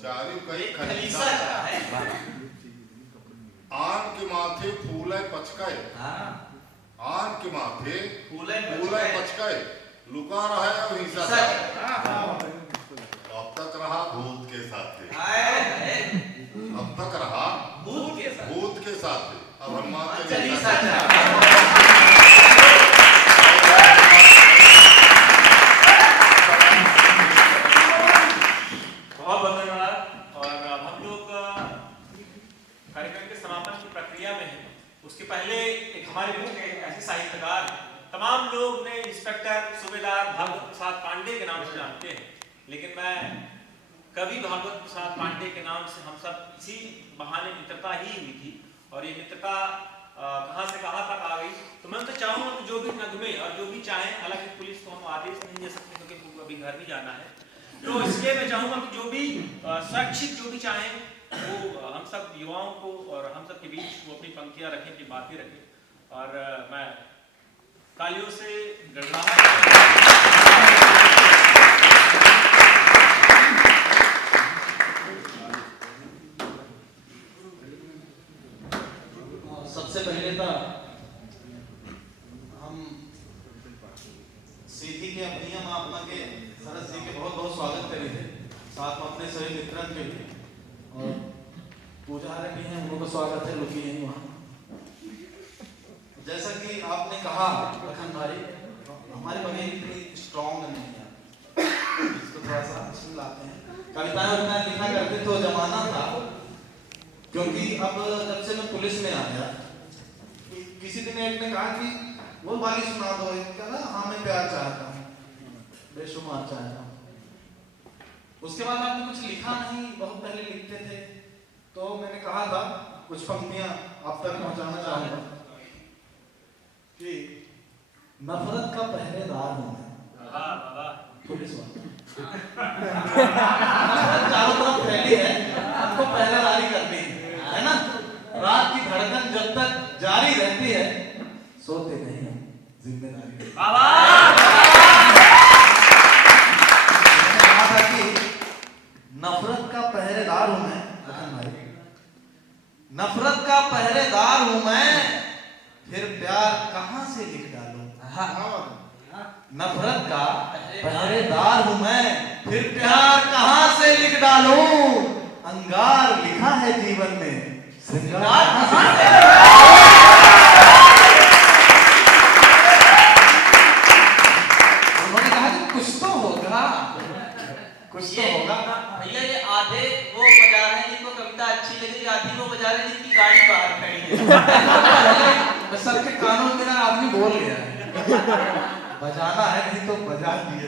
चारू कई एक खलीसा खलीसा का है। आन के माथे फूले पचके, हाँ, आन के माथे फूले फूले पचके, लुका रहा है अब हिंसा सच। अब तक रहा भूत के साथ, आए, अब तक रहा भूत के साथ। भूत के साथ, अब हनुमान चालीसा चालीसा बहुत बहुत धन्यवाद। और अब हम लोग कार्यक्रम के समापन की प्रक्रिया में हैं। उसके पहले एक हमारे मुख्य ऐसे साहित्यकार हैं, तमाम लोग उन्हें इंस्पेक्टर सूबेदार भागवत प्रसाद पांडे के नाम से जानते हैं, लेकिन मैं कवि भागवत प्रसाद पांडे के नाम से हम सब इसी बहाने मित्रता ही हुई थी। और ये मित्रता कहाँ से कहाँ तक आ गई, तो मैं तो चाहूँगा कि जो भी नगमे और जो भी चाहें, हालांकि पुलिस को हम आदेश नहीं दे सकते क्योंकि उनको अभी घर भी जाना है, तो इसलिए मैं चाहूँगा कि जो भी शैक्षिक जो भी चाहें वो हम सब युवाओं को और हम सब के बीच वो अपनी पंक्तियाँ रखें, अपनी बातें रखें। और मैं तालियों से गड़गड़ाहट सबसे पहले तो हम सीधी के अपनिया महात्मा के सरस जी के बहुत बहुत स्वागत करी थे, साथ में अपने सभी मित्रन के भी, और पूजारी भी हैं, उनको स्वागत है, रुकी हैं वहाँ। जैसा कि आपने कहा लखन भाई, हमारे बगैर इतनी स्ट्रॉन्ग नहीं है, इसको थोड़ा सा सुन लाते हैं। कविताएं लिखा करते तो जमाना था, क्योंकि अब जब से मैं पुलिस में आ गया, किसी दिन एक ने कहा कि वो वाली सुना दो, क्या ना, हाँ मैं प्यार चाहता हूँ, बेशुमार चाहता हूँ। उसके बाद आपने कुछ लिखा नहीं, बहुत पहले लिखते थे, तो मैंने कहा था कुछ पंक्तियां आप तक पहुंचाना चाहूंगा कि नफरत का पहरेदार हूं मैं, पुलिस वाला चारों तरफ फैली है, आपको पहरेदारी करनी है ना। रात की धड़कन जब तक जारी रहती है, सोते नहीं हम, जिम्मेदारी नफरत का पहरेदार हूं मैं, नफरत का पहरेदार हूं मैं, फिर प्यार कहां से लिख डालूं। नफरत का पहरेदार हूं मैं, फिर प्यार कहां से लिख डालूं। अंगार लिखा है जीवन में, श्रृंगार कहां से। उन्होंने कहा कि कुछ तो होगा, कुछ तो होगा। भैया ये आधे वो बजा रहे हैं जिनको कविता अच्छी लगी, आधी वो बजा रहे हैं जिनकी गाड़ी बाहर खड़ी है। सबके कानों में मेरा आदमी बोल गया है, बजाना है नहीं तो बजा दिए।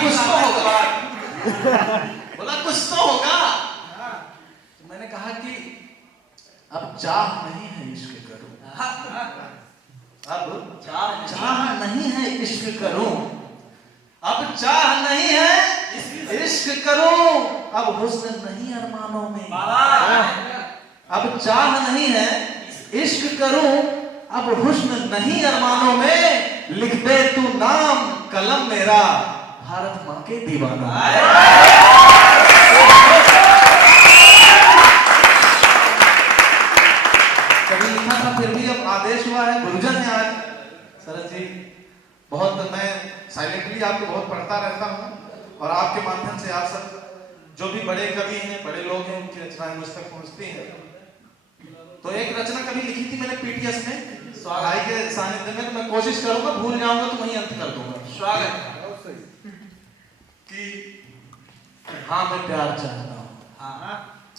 कुछ तो होगा, बोला कुछ तो होगा। तो मैंने कहा कि अब चाह नहीं है इश्क करूं, अब चाह नहीं है इश्क करूं, अब चाह नहीं है इश्क करूं, अब हुस्न नहीं अरमानों में, अब चाह नहीं है इश्क करूं, अब हुस्न नहीं अरमानों में, लिख दे तू नाम कलम मेरा, भारत माँ के दीवाना। कभी लिखा था, फिर भी अब आदेश हुआ है, गुरुजन है आज सरस जी, बहुत मैं साइलेंटली आपको बहुत पढ़ता रहता हूँ, और आपके माध्यम से आप सब जो भी बड़े कवि हैं, बड़े लोग हैं, उनकी रचनाएं मुझ तक पहुंचती हैं। तो एक रचना कभी लिखी थी मैंने पीटीएस में, भाई के सानिध्य में, तो मैं कोशिश करूंगा, भूल जाऊंगा तो वहीं अंत कर दूंगा। स्वागत कि हाँ मैं प्यार चाहता हूँ,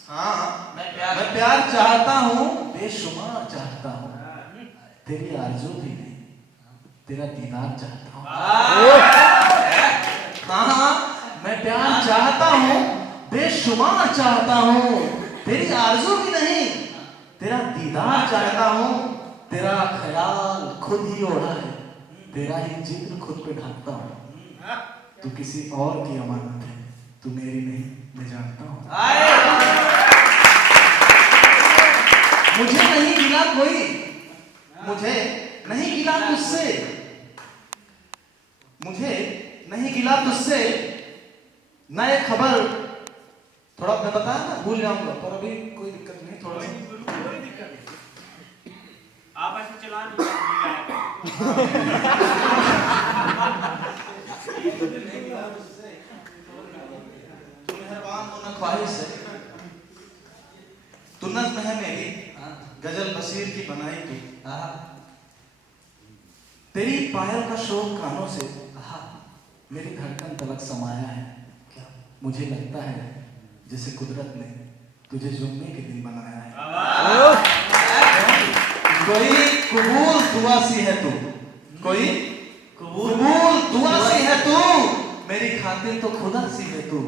हाँ मैं प्यार चाहता हूँ, बेशुमार चाहता हूँ, तेरी आरज़ू भी नहीं, तेरा दीदार चाहता हूँ। हाँ मैं प्यार चाहता हूँ, बेशुमार चाहता हूँ, तेरी आरज़ू भी नहीं, तेरा दीदार चाहता हूँ, तेरा ख्याल खुद ही ओढ़ा है, तेरा ही जिक्र खुद पे ढाकता हूँ। तू किसी और की अमानत है, तू मेरी नहीं, मैं जानता हूँ। मुझे नहीं मिला कोई, मुझे नहीं गिला तुझसे, मुझे नहीं गिला तुझसे, न ये खबर, थोड़ा मैं बताया ना भूल जाऊंगा, पर अभी कोई दिक्कत नहीं, थोड़ा सा कोई दिक्कत नहीं, आप ऐसे चला नहीं तू मेहरबान होना ख्वाहिश है, तू नज़्म है मेरी गजल बशीर की बनाई तू, तेरी पायल का शोर कानों से मेरी धड़कन तलक समाया है, मुझे लगता है जैसे कुदरत ने तुझे जुम्मे के दिन बनाया है। कोई कबूल दुआ सी है तू, कोई कबूल दुआ सी है तू, मेरी खातिर तो खुदा सी है तू।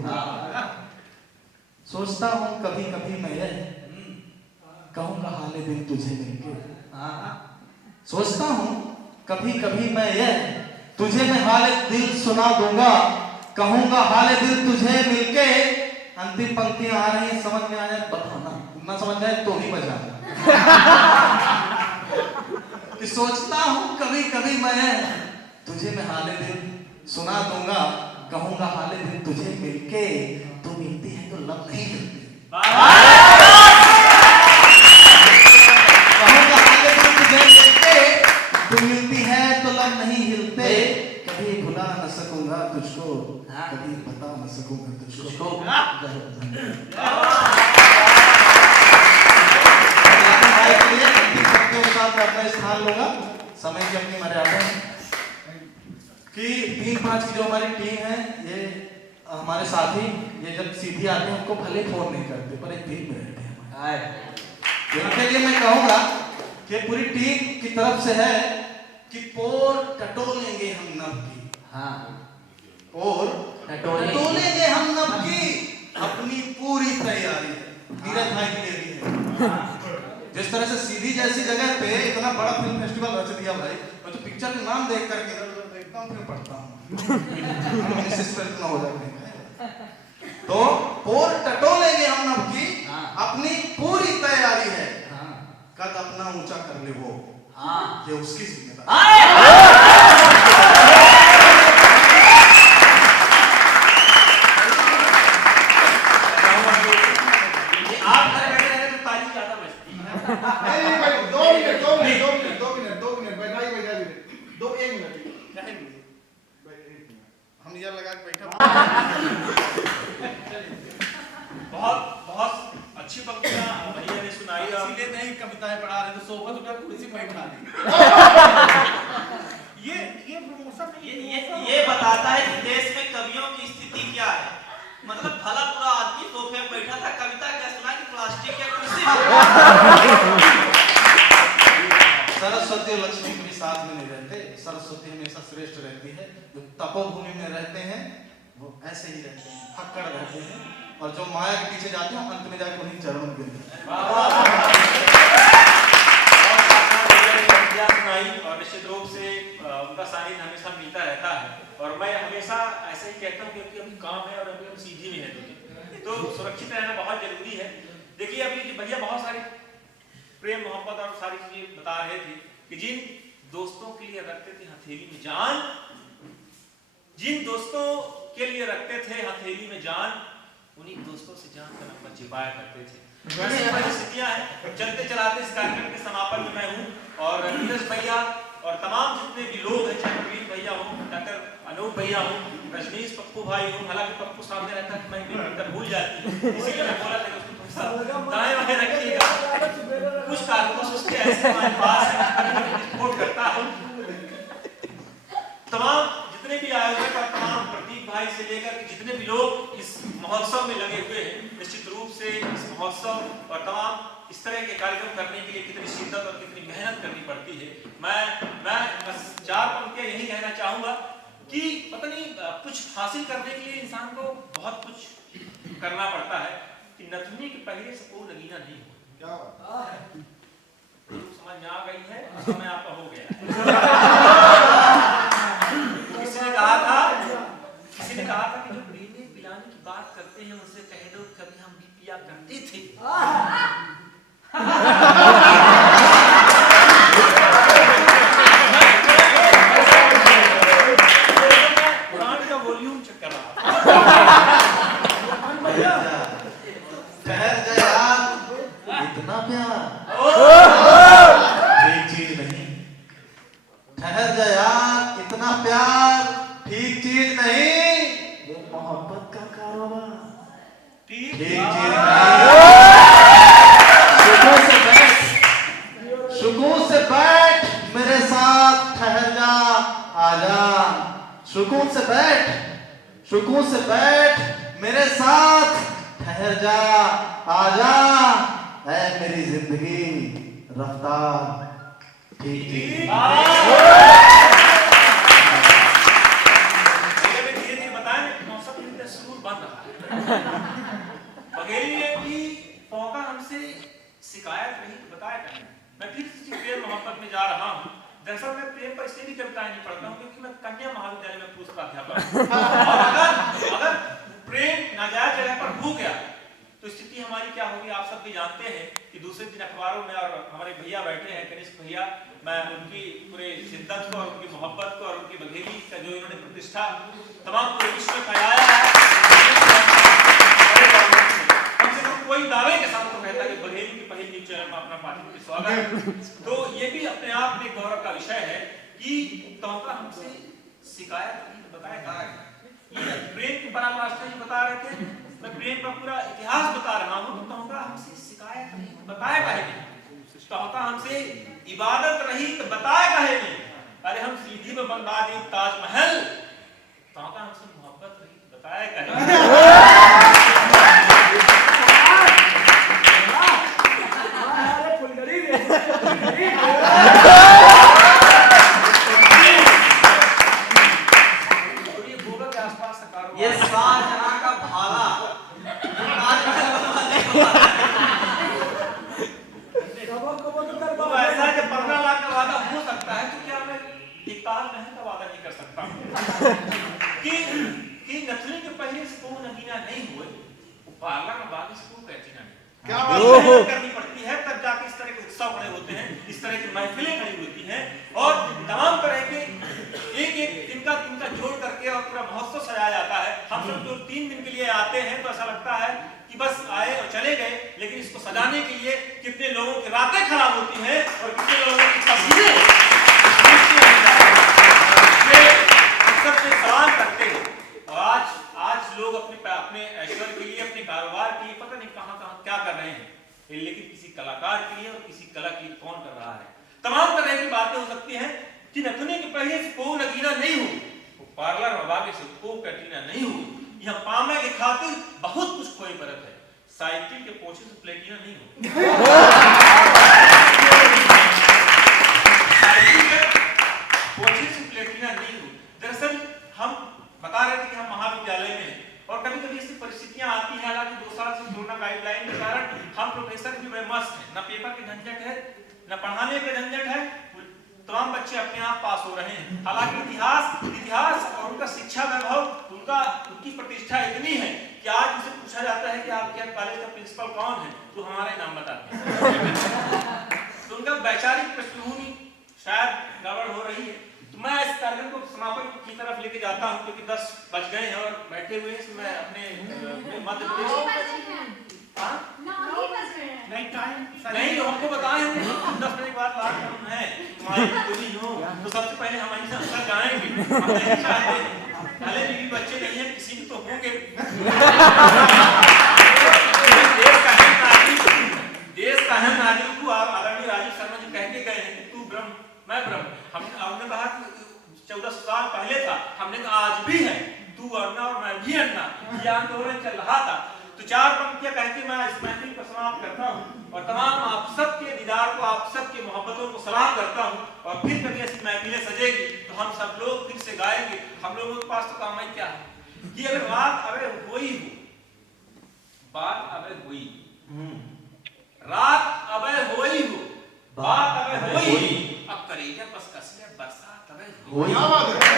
सोचता हूँ कभी कभी मैं ये कहूँगा हाले दिल तुझे मिलके, सोचता हूँ कभी कभी मैं ये तुझे मैं हाले दिल सुना दूंगा, कहूँगा हाले दिल तुझे मिलके। अंतिम पंक्तियां आ रही हैं, समझ में आ जाए बताना, ना समझ जाए तो ही बजाना। कि सोचता हूँ कभी कभी मैं तुझे मैं हाले दिल सुना दूंगा, कहूँगा हाले दिल तुझे मिलके, तू मिलती है तो लब नहीं मिलती, कहूँगा हाले दिल तुझे मिलके, तू मिलती है तो लब नहीं हिलते, कभी भुला न सकूंगा तुझको, कभी बता न सकूंगा तुझको। अपना स्थान लूंगा, समय की अपनी मर्यादा है कि 3-5 की जो हमारी टीम है, ये हमारे साथी, ये जब सीधी आते हैं उनको भले फोन नहीं करते पर एक टीम में रहते हैं। इनके लिए मैं कहूंगा कि पूरी टीम की तरफ से है कि पोर टटोलेंगे हम नभ की, पोर टटोलेंगे हम नभ की, अपनी पूरी तैयारी है, नीरज भाई के लिए भी है। जिस तरह से सीधी जैसी जगह पे इतना बड़ा फिल्म फेस्टिवल रच दिया भाई, मैं तो पिक्चर के नाम देख करके इधर देखता हूँ फिर पढ़ता हूँ, इतना हो जाते हैं। तो पोर टटोलेंगे हम नभ की, अपनी पूरी तैयारी है, कद अपना ऊंचा कर ले वो, ये उसकी जिम्मेदारी। नहीं भाई 2 मिनट बैठाई दो, 1 मिनट हम ये लगा के बैठा। बहुत अच्छी पंक्तियां भैया ने सुनाई, इसीलिए नहीं कविताएं पढ़ा रहे तो सोफा उठा कुर्सी बैठा दी। ये प्रमोशन ये बताता है कि देश में कवियों की स्थिति क्या है। मतलब भला पूरा आदमी सोफे में बैठा था, कविता क्या सुना कि प्लास्टिक या कुर्सी। सरस्वती और लक्ष्मी कभी साथ में नहीं रहते, सरस्वती हमेशा श्रेष्ठ रहती है, जो तपोभूमि में रहते हैं वो ऐसे ही रहते हैं, फक्कड़ रहते हैं, और जो माया के पीछे जाते हैं अंत में जाकर उन्हीं चरणों में गिरते हैं। और निश्चित रूप से उनका सानिध्य हमेशा मिलता रहता है, और मैं हमेशा ऐसा ही कहता हूँ क्योंकि अभी काम है और अभी हम सीधी में है, तो सुरक्षित रहना बहुत जरूरी है। देखिए अभी भैया बहुत सारी प्रेम मोहब्बत और सारी चीजें बता रहे थे कि जिन दोस्तों के लिए रखते थे हथेली में जान, जिन दोस्तों के लिए रखते थे हथेली में जान, उन्हीं दोस्तों से जान का नंबर छिपाया करते थे। वैसी परिस्थितियां हैं। चलते चलाते इस कार्यक्रम के समापन में मैं हूँ, और नीरज भैया और तमाम जितने भी लोग हैं, चाहे प्रवीण भैया हो, डॉक्टर अनूप भैया हो, रजनीश पप्पू भाई हो, हालांकि पप्पू सामने रहता है मैं भी भूल जाती हूँ, इसीलिए मैं बोला था कि उसको दाएं बाएं रखिएगा, कुछ कारकुन उसके ऐसे हमारे पास सपोर्ट करता हूँ। तमाम जितने भी आयोजक और तमाम प्रतीक भाई से लेकर जितने भी लोग इस महोत्सव में लगे हुए हैं, निश्चित रूप से इस महोत्सव और तमाम इस तरह के कार्यक्रम करने के लिए कितनी शिद्दत और कितनी मेहनत करनी पड़ती है। मैं बस 4 पंक्तियां यही कहना चाहूंगा कि पता नहीं कुछ हासिल करने के लिए इंसान को बहुत कुछ करना पड़ता है, कि नथुनी के पहले से कोई नगीना नहीं हो। क्या बात समझ में आ गई है, समय आपका हो गया है। किसी ने कहा था कि जो पीने पिलाने की बात करते हैं उनसे कह दो कभी हम भी पिया करते थे। सुकून से बैठ मेरे साथ ठहर जा आजा सुकून से बैठ मेरे साथ ठहर जा आजा है मेरी जिंदगी रफ्तार ठीक ठीक धीरे-धीरे बताएं मौसम इतना सुरूर बन रहा है बघेली ने की मौका हमसे शिकायत नहीं तो बताया करें मैं फिर से प्रेम मोहब्बत में जा रहा हूँ दरअसल मैं प्रेम पर इसलिए भी कविताएं नहीं पढ़ता हूँ क्योंकि मैं कन्या महाविद्यालय में पूर्व प्राध्यापक और अगर प्रेम नाजायज जगह पर हो गया तो स्थिति हमारी क्या होगी आप सब भी जानते हैं कि दूसरे दिन अखबारों में और हमारे भैया बैठे हैं कनिष्क भैया मैं उनकी पूरे शिद्दत को और उनकी मोहब्बत को और उनकी बघेली का जो इन्होंने प्रतिष्ठा तमाम पूरे विश्व में फैलाया है कम से कम कोई दावे के साथ तो कहता है कि बघेली की पहली न्यूज चैनल में अपना पार्टी के स्वागत तो ये भी अपने आप में गौरव का विषय है कि तोहका हमसे शिकायत नहीं बताया ये प्रेम के पराकाष्ठा जी बता रहे थे मैं प्रेम का पूरा इतिहास बता रहा हूँ तो तोहका हमसे शिकायत नहीं बताया काहे नहीं तोहका हमसे इबादत रही तो बताया काहे नहीं अरे हम सीधी में बनवा दी ताजमहल तोहका हमसे मोहब्बत रही तो बताया काहे ये शाहजहां का भाला तो ऐसा जब 15 लाख का वादा हो सकता है तो क्या मैं 41 महल का वादा नहीं कर सकता कि नथनी के पहले से कोई नगीना नहीं हुए वो पार्लर में बाकी से कोई कहती नहीं क्या बात करनी पड़ती है तब जाके इस तरह के उत्सव खड़े होते हैं इस तरह की महफिलें खड़ी होती हैं और तमाम तरह के एक तिनका जोड़ करके और पूरा महोत्सव सजाया जाता है हम सब जो 3 दिन के लिए आते हैं तो ऐसा लगता है कि बस आए और चले गए लेकिन इसको सजाने के लिए कितने लोगों की रातें खराब होती हैं और कितने लोगों की तस्वीरें सबसे सलाम करते हैं और आज लोग अपने ऐश्वर्य के लिए अपने कारोबार के लिए पता नहीं कहां क्या कर रहे हैं लेकिन किसी कलाकार के लिए और किसी कला के लिए कौन कर रहा है तमाम तरह की बातें हो सकती हैं कि नथुने के पहले से कोई नगीना नहीं हुई वो पार्लर में आगे से कोई कटीना नहीं हुई यह पामे के खातिर बहुत कुछ खोई परत है साइकिल के पोछे से प्लेटिना नहीं हुई साइकिल के पोछे से प्लेटिना नहीं हुई दरअसल हम बता रहे थे कि हम महाविद्यालय में और कभी-कभी ऐसी परिस्थितियां आती हैं हालांकि 2 साल से कोरोना गाइडलाइन के कारण हम प्रोफेसर भी मस्त हैं ना पेपर के झंझट है ना पढ़ाने के झंझट है तमाम बच्चे अपने आप पास हो रहे हैं हालांकि इतिहास और उनका शिक्षा वैभव उनकी प्रतिष्ठा इतनी है कि आज उनसे पूछा जाता है कि आपके कॉलेज का प्रिंसिपल कौन है तो हमारे नाम बताते हैं तो उनका वैचारिक पृष्ठभूमि शायद गड़बड़ हो रही है तो मैं इस कार्यक्रम को समापन की तरफ लेके जाता हूं क्योंकि 10 बज गए हैं और बैठे हुए हैं मैं अपने मध्य प्रदेश नहीं हमको बताए हैं 10 बजे के बाद लास्ट हम है तुम्हारी पूरी हो तो सबसे पहले हम यहीं से अंदर जाएंगे हम नहीं चाहते पहले भी बच्चे नहीं है किसी में तो होंगे देश का है नागरिक को आदरणीय राजीव शर्मा जी कह के गए हैं कि तू ब्रह्म मैं ब्रह्म हमने कहा कि 14 साल पहले था हमने कहा आज भी है तू अन्ना और मैं भी अन्ना ये आंदोलन चल रहा था तो 4 पंक्तियां कह के मैं इस महफिल को समाप्त करता हूं और तमाम आप सबके दीदार को आप सबके मोहब्बतों को सलाम करता हूं और फिर कभी ऐसी महफिलें सजेगी तो हम सब लोग फिर से गाएंगे हम लोगों के पास तो काम है क्या है कि अगर बात अबे हुई हो बात अबे हुई रात अबे हुई हो बात अबे हुई अब करेगा बस कसले बरसात अबे हुई क्या बात है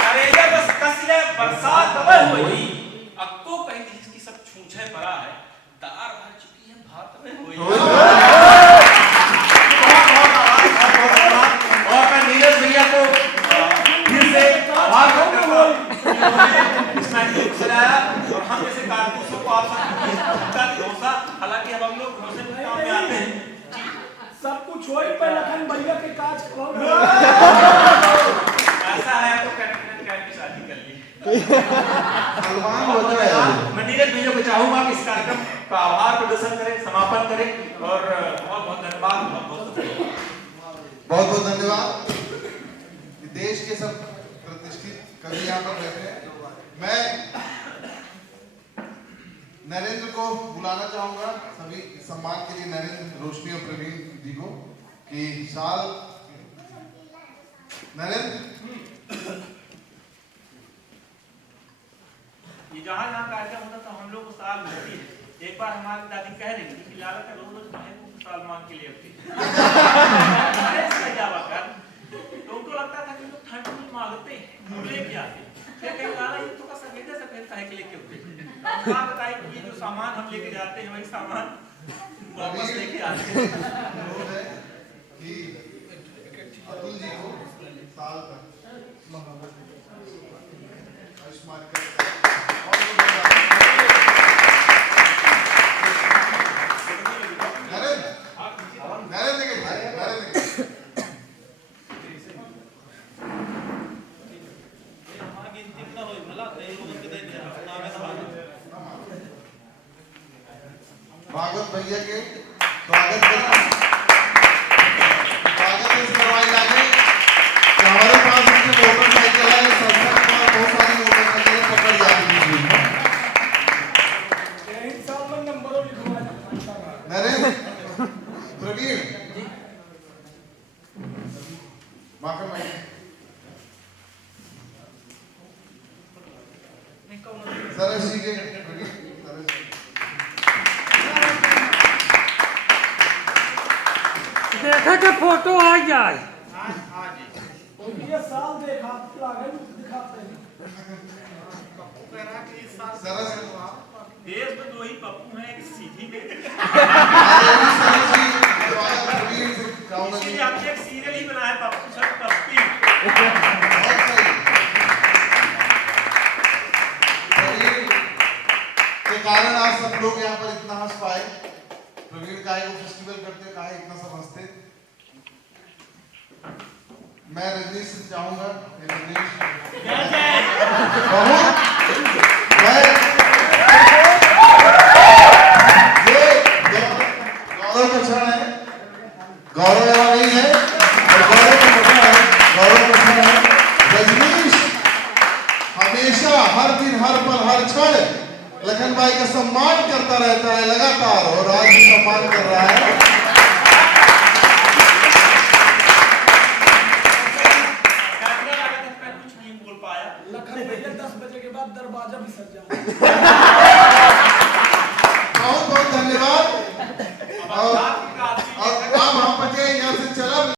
करेगा बस कसले बरसात अबे हुई अब तो कहीं इसकी सब छूछे पड़ा है दार भर चुकी है भात में हुई और मैं नीरज भैया को फिर से आभार करता हूं इसमें सलाया और हम जैसे कारतूसों को आप सब भरोसा हालांकि अब हम लोग भरोसे के काम में आते हैं सब कुछ हो ही पे लखन भैया के काज कौन ऐसा है तो कैरेक्टर की शादी कर ली सलमान बजा है मैं नीरज भैया को चाहूंगा कि इस कार्यक्रम का आभार प्रदर्शन करें, समापन करें और बहुत बहुत धन्यवाद, बहुत बहुत धन्यवाद। देश के सब प्रतिष्ठित कवि यहाँ पर बैठे हैं। मैं नरेंद्र को बुलाना चाहूंगा सभी सम्मान के लिए, नरेंद्र, रोशनी और प्रवीण जी को कि साल नरेंद्र ये जहाँ जहाँ कार्यक्रम होता था हम लोग को साल मिलती है। एक बार हमारी दादी कह रही थी कि लाला का रोज रोज भाई को सलमान के लिए अपनी तो उनको लगता था कि लोग ठंड में मांगते हैं लेके आते, फिर कहीं लाला ये तो का सफेद काहे के लेके होते हैं। आप बताइए कि ये जो सामान हम लेके जाते हैं वही सामान वापस लेके आते हैं। कि अतुल जी को साल तक आयुष्मान भागवत भैया के स्वागत इस करवाई जाने कि हमारे पास इतनी मोटरसाइकिल है, संसद में बहुत सारी मोटरसाइकिलें पकड़ जाती हैं। नरेंद्र, प्रवीण, माकर भाई सरस जी के देखा के फोटो आ जाए ये साल दिखाते हैं सरस देश में दो ही पप्पू हैं, एक सीधी में इसलिए हमने एक सीरियल ही बनाया पप्पू सर पप्पी। के कारण आज सब लोग यहाँ पर इतना हंस पाए। प्रवीण काहे को फेस्टिवल करते, काहे इतना सब हंसते। मैं रजनीश से चाहूंगा, रजनीश बहुत ये गौरव का क्षण है, गौरव यहाँ नहीं है और गौरव का क्षण है, गौरव का क्षण है। रजनीश हमेशा हर दिन हर पल हर क्षण लखन भाई का सम्मान करता रहता है लगातार, और आज भी सम्मान कर रहा है। कुछ नहीं बोल पाया। लखन भैया 10 बजे के बाद दरवाजा भी सज जाए।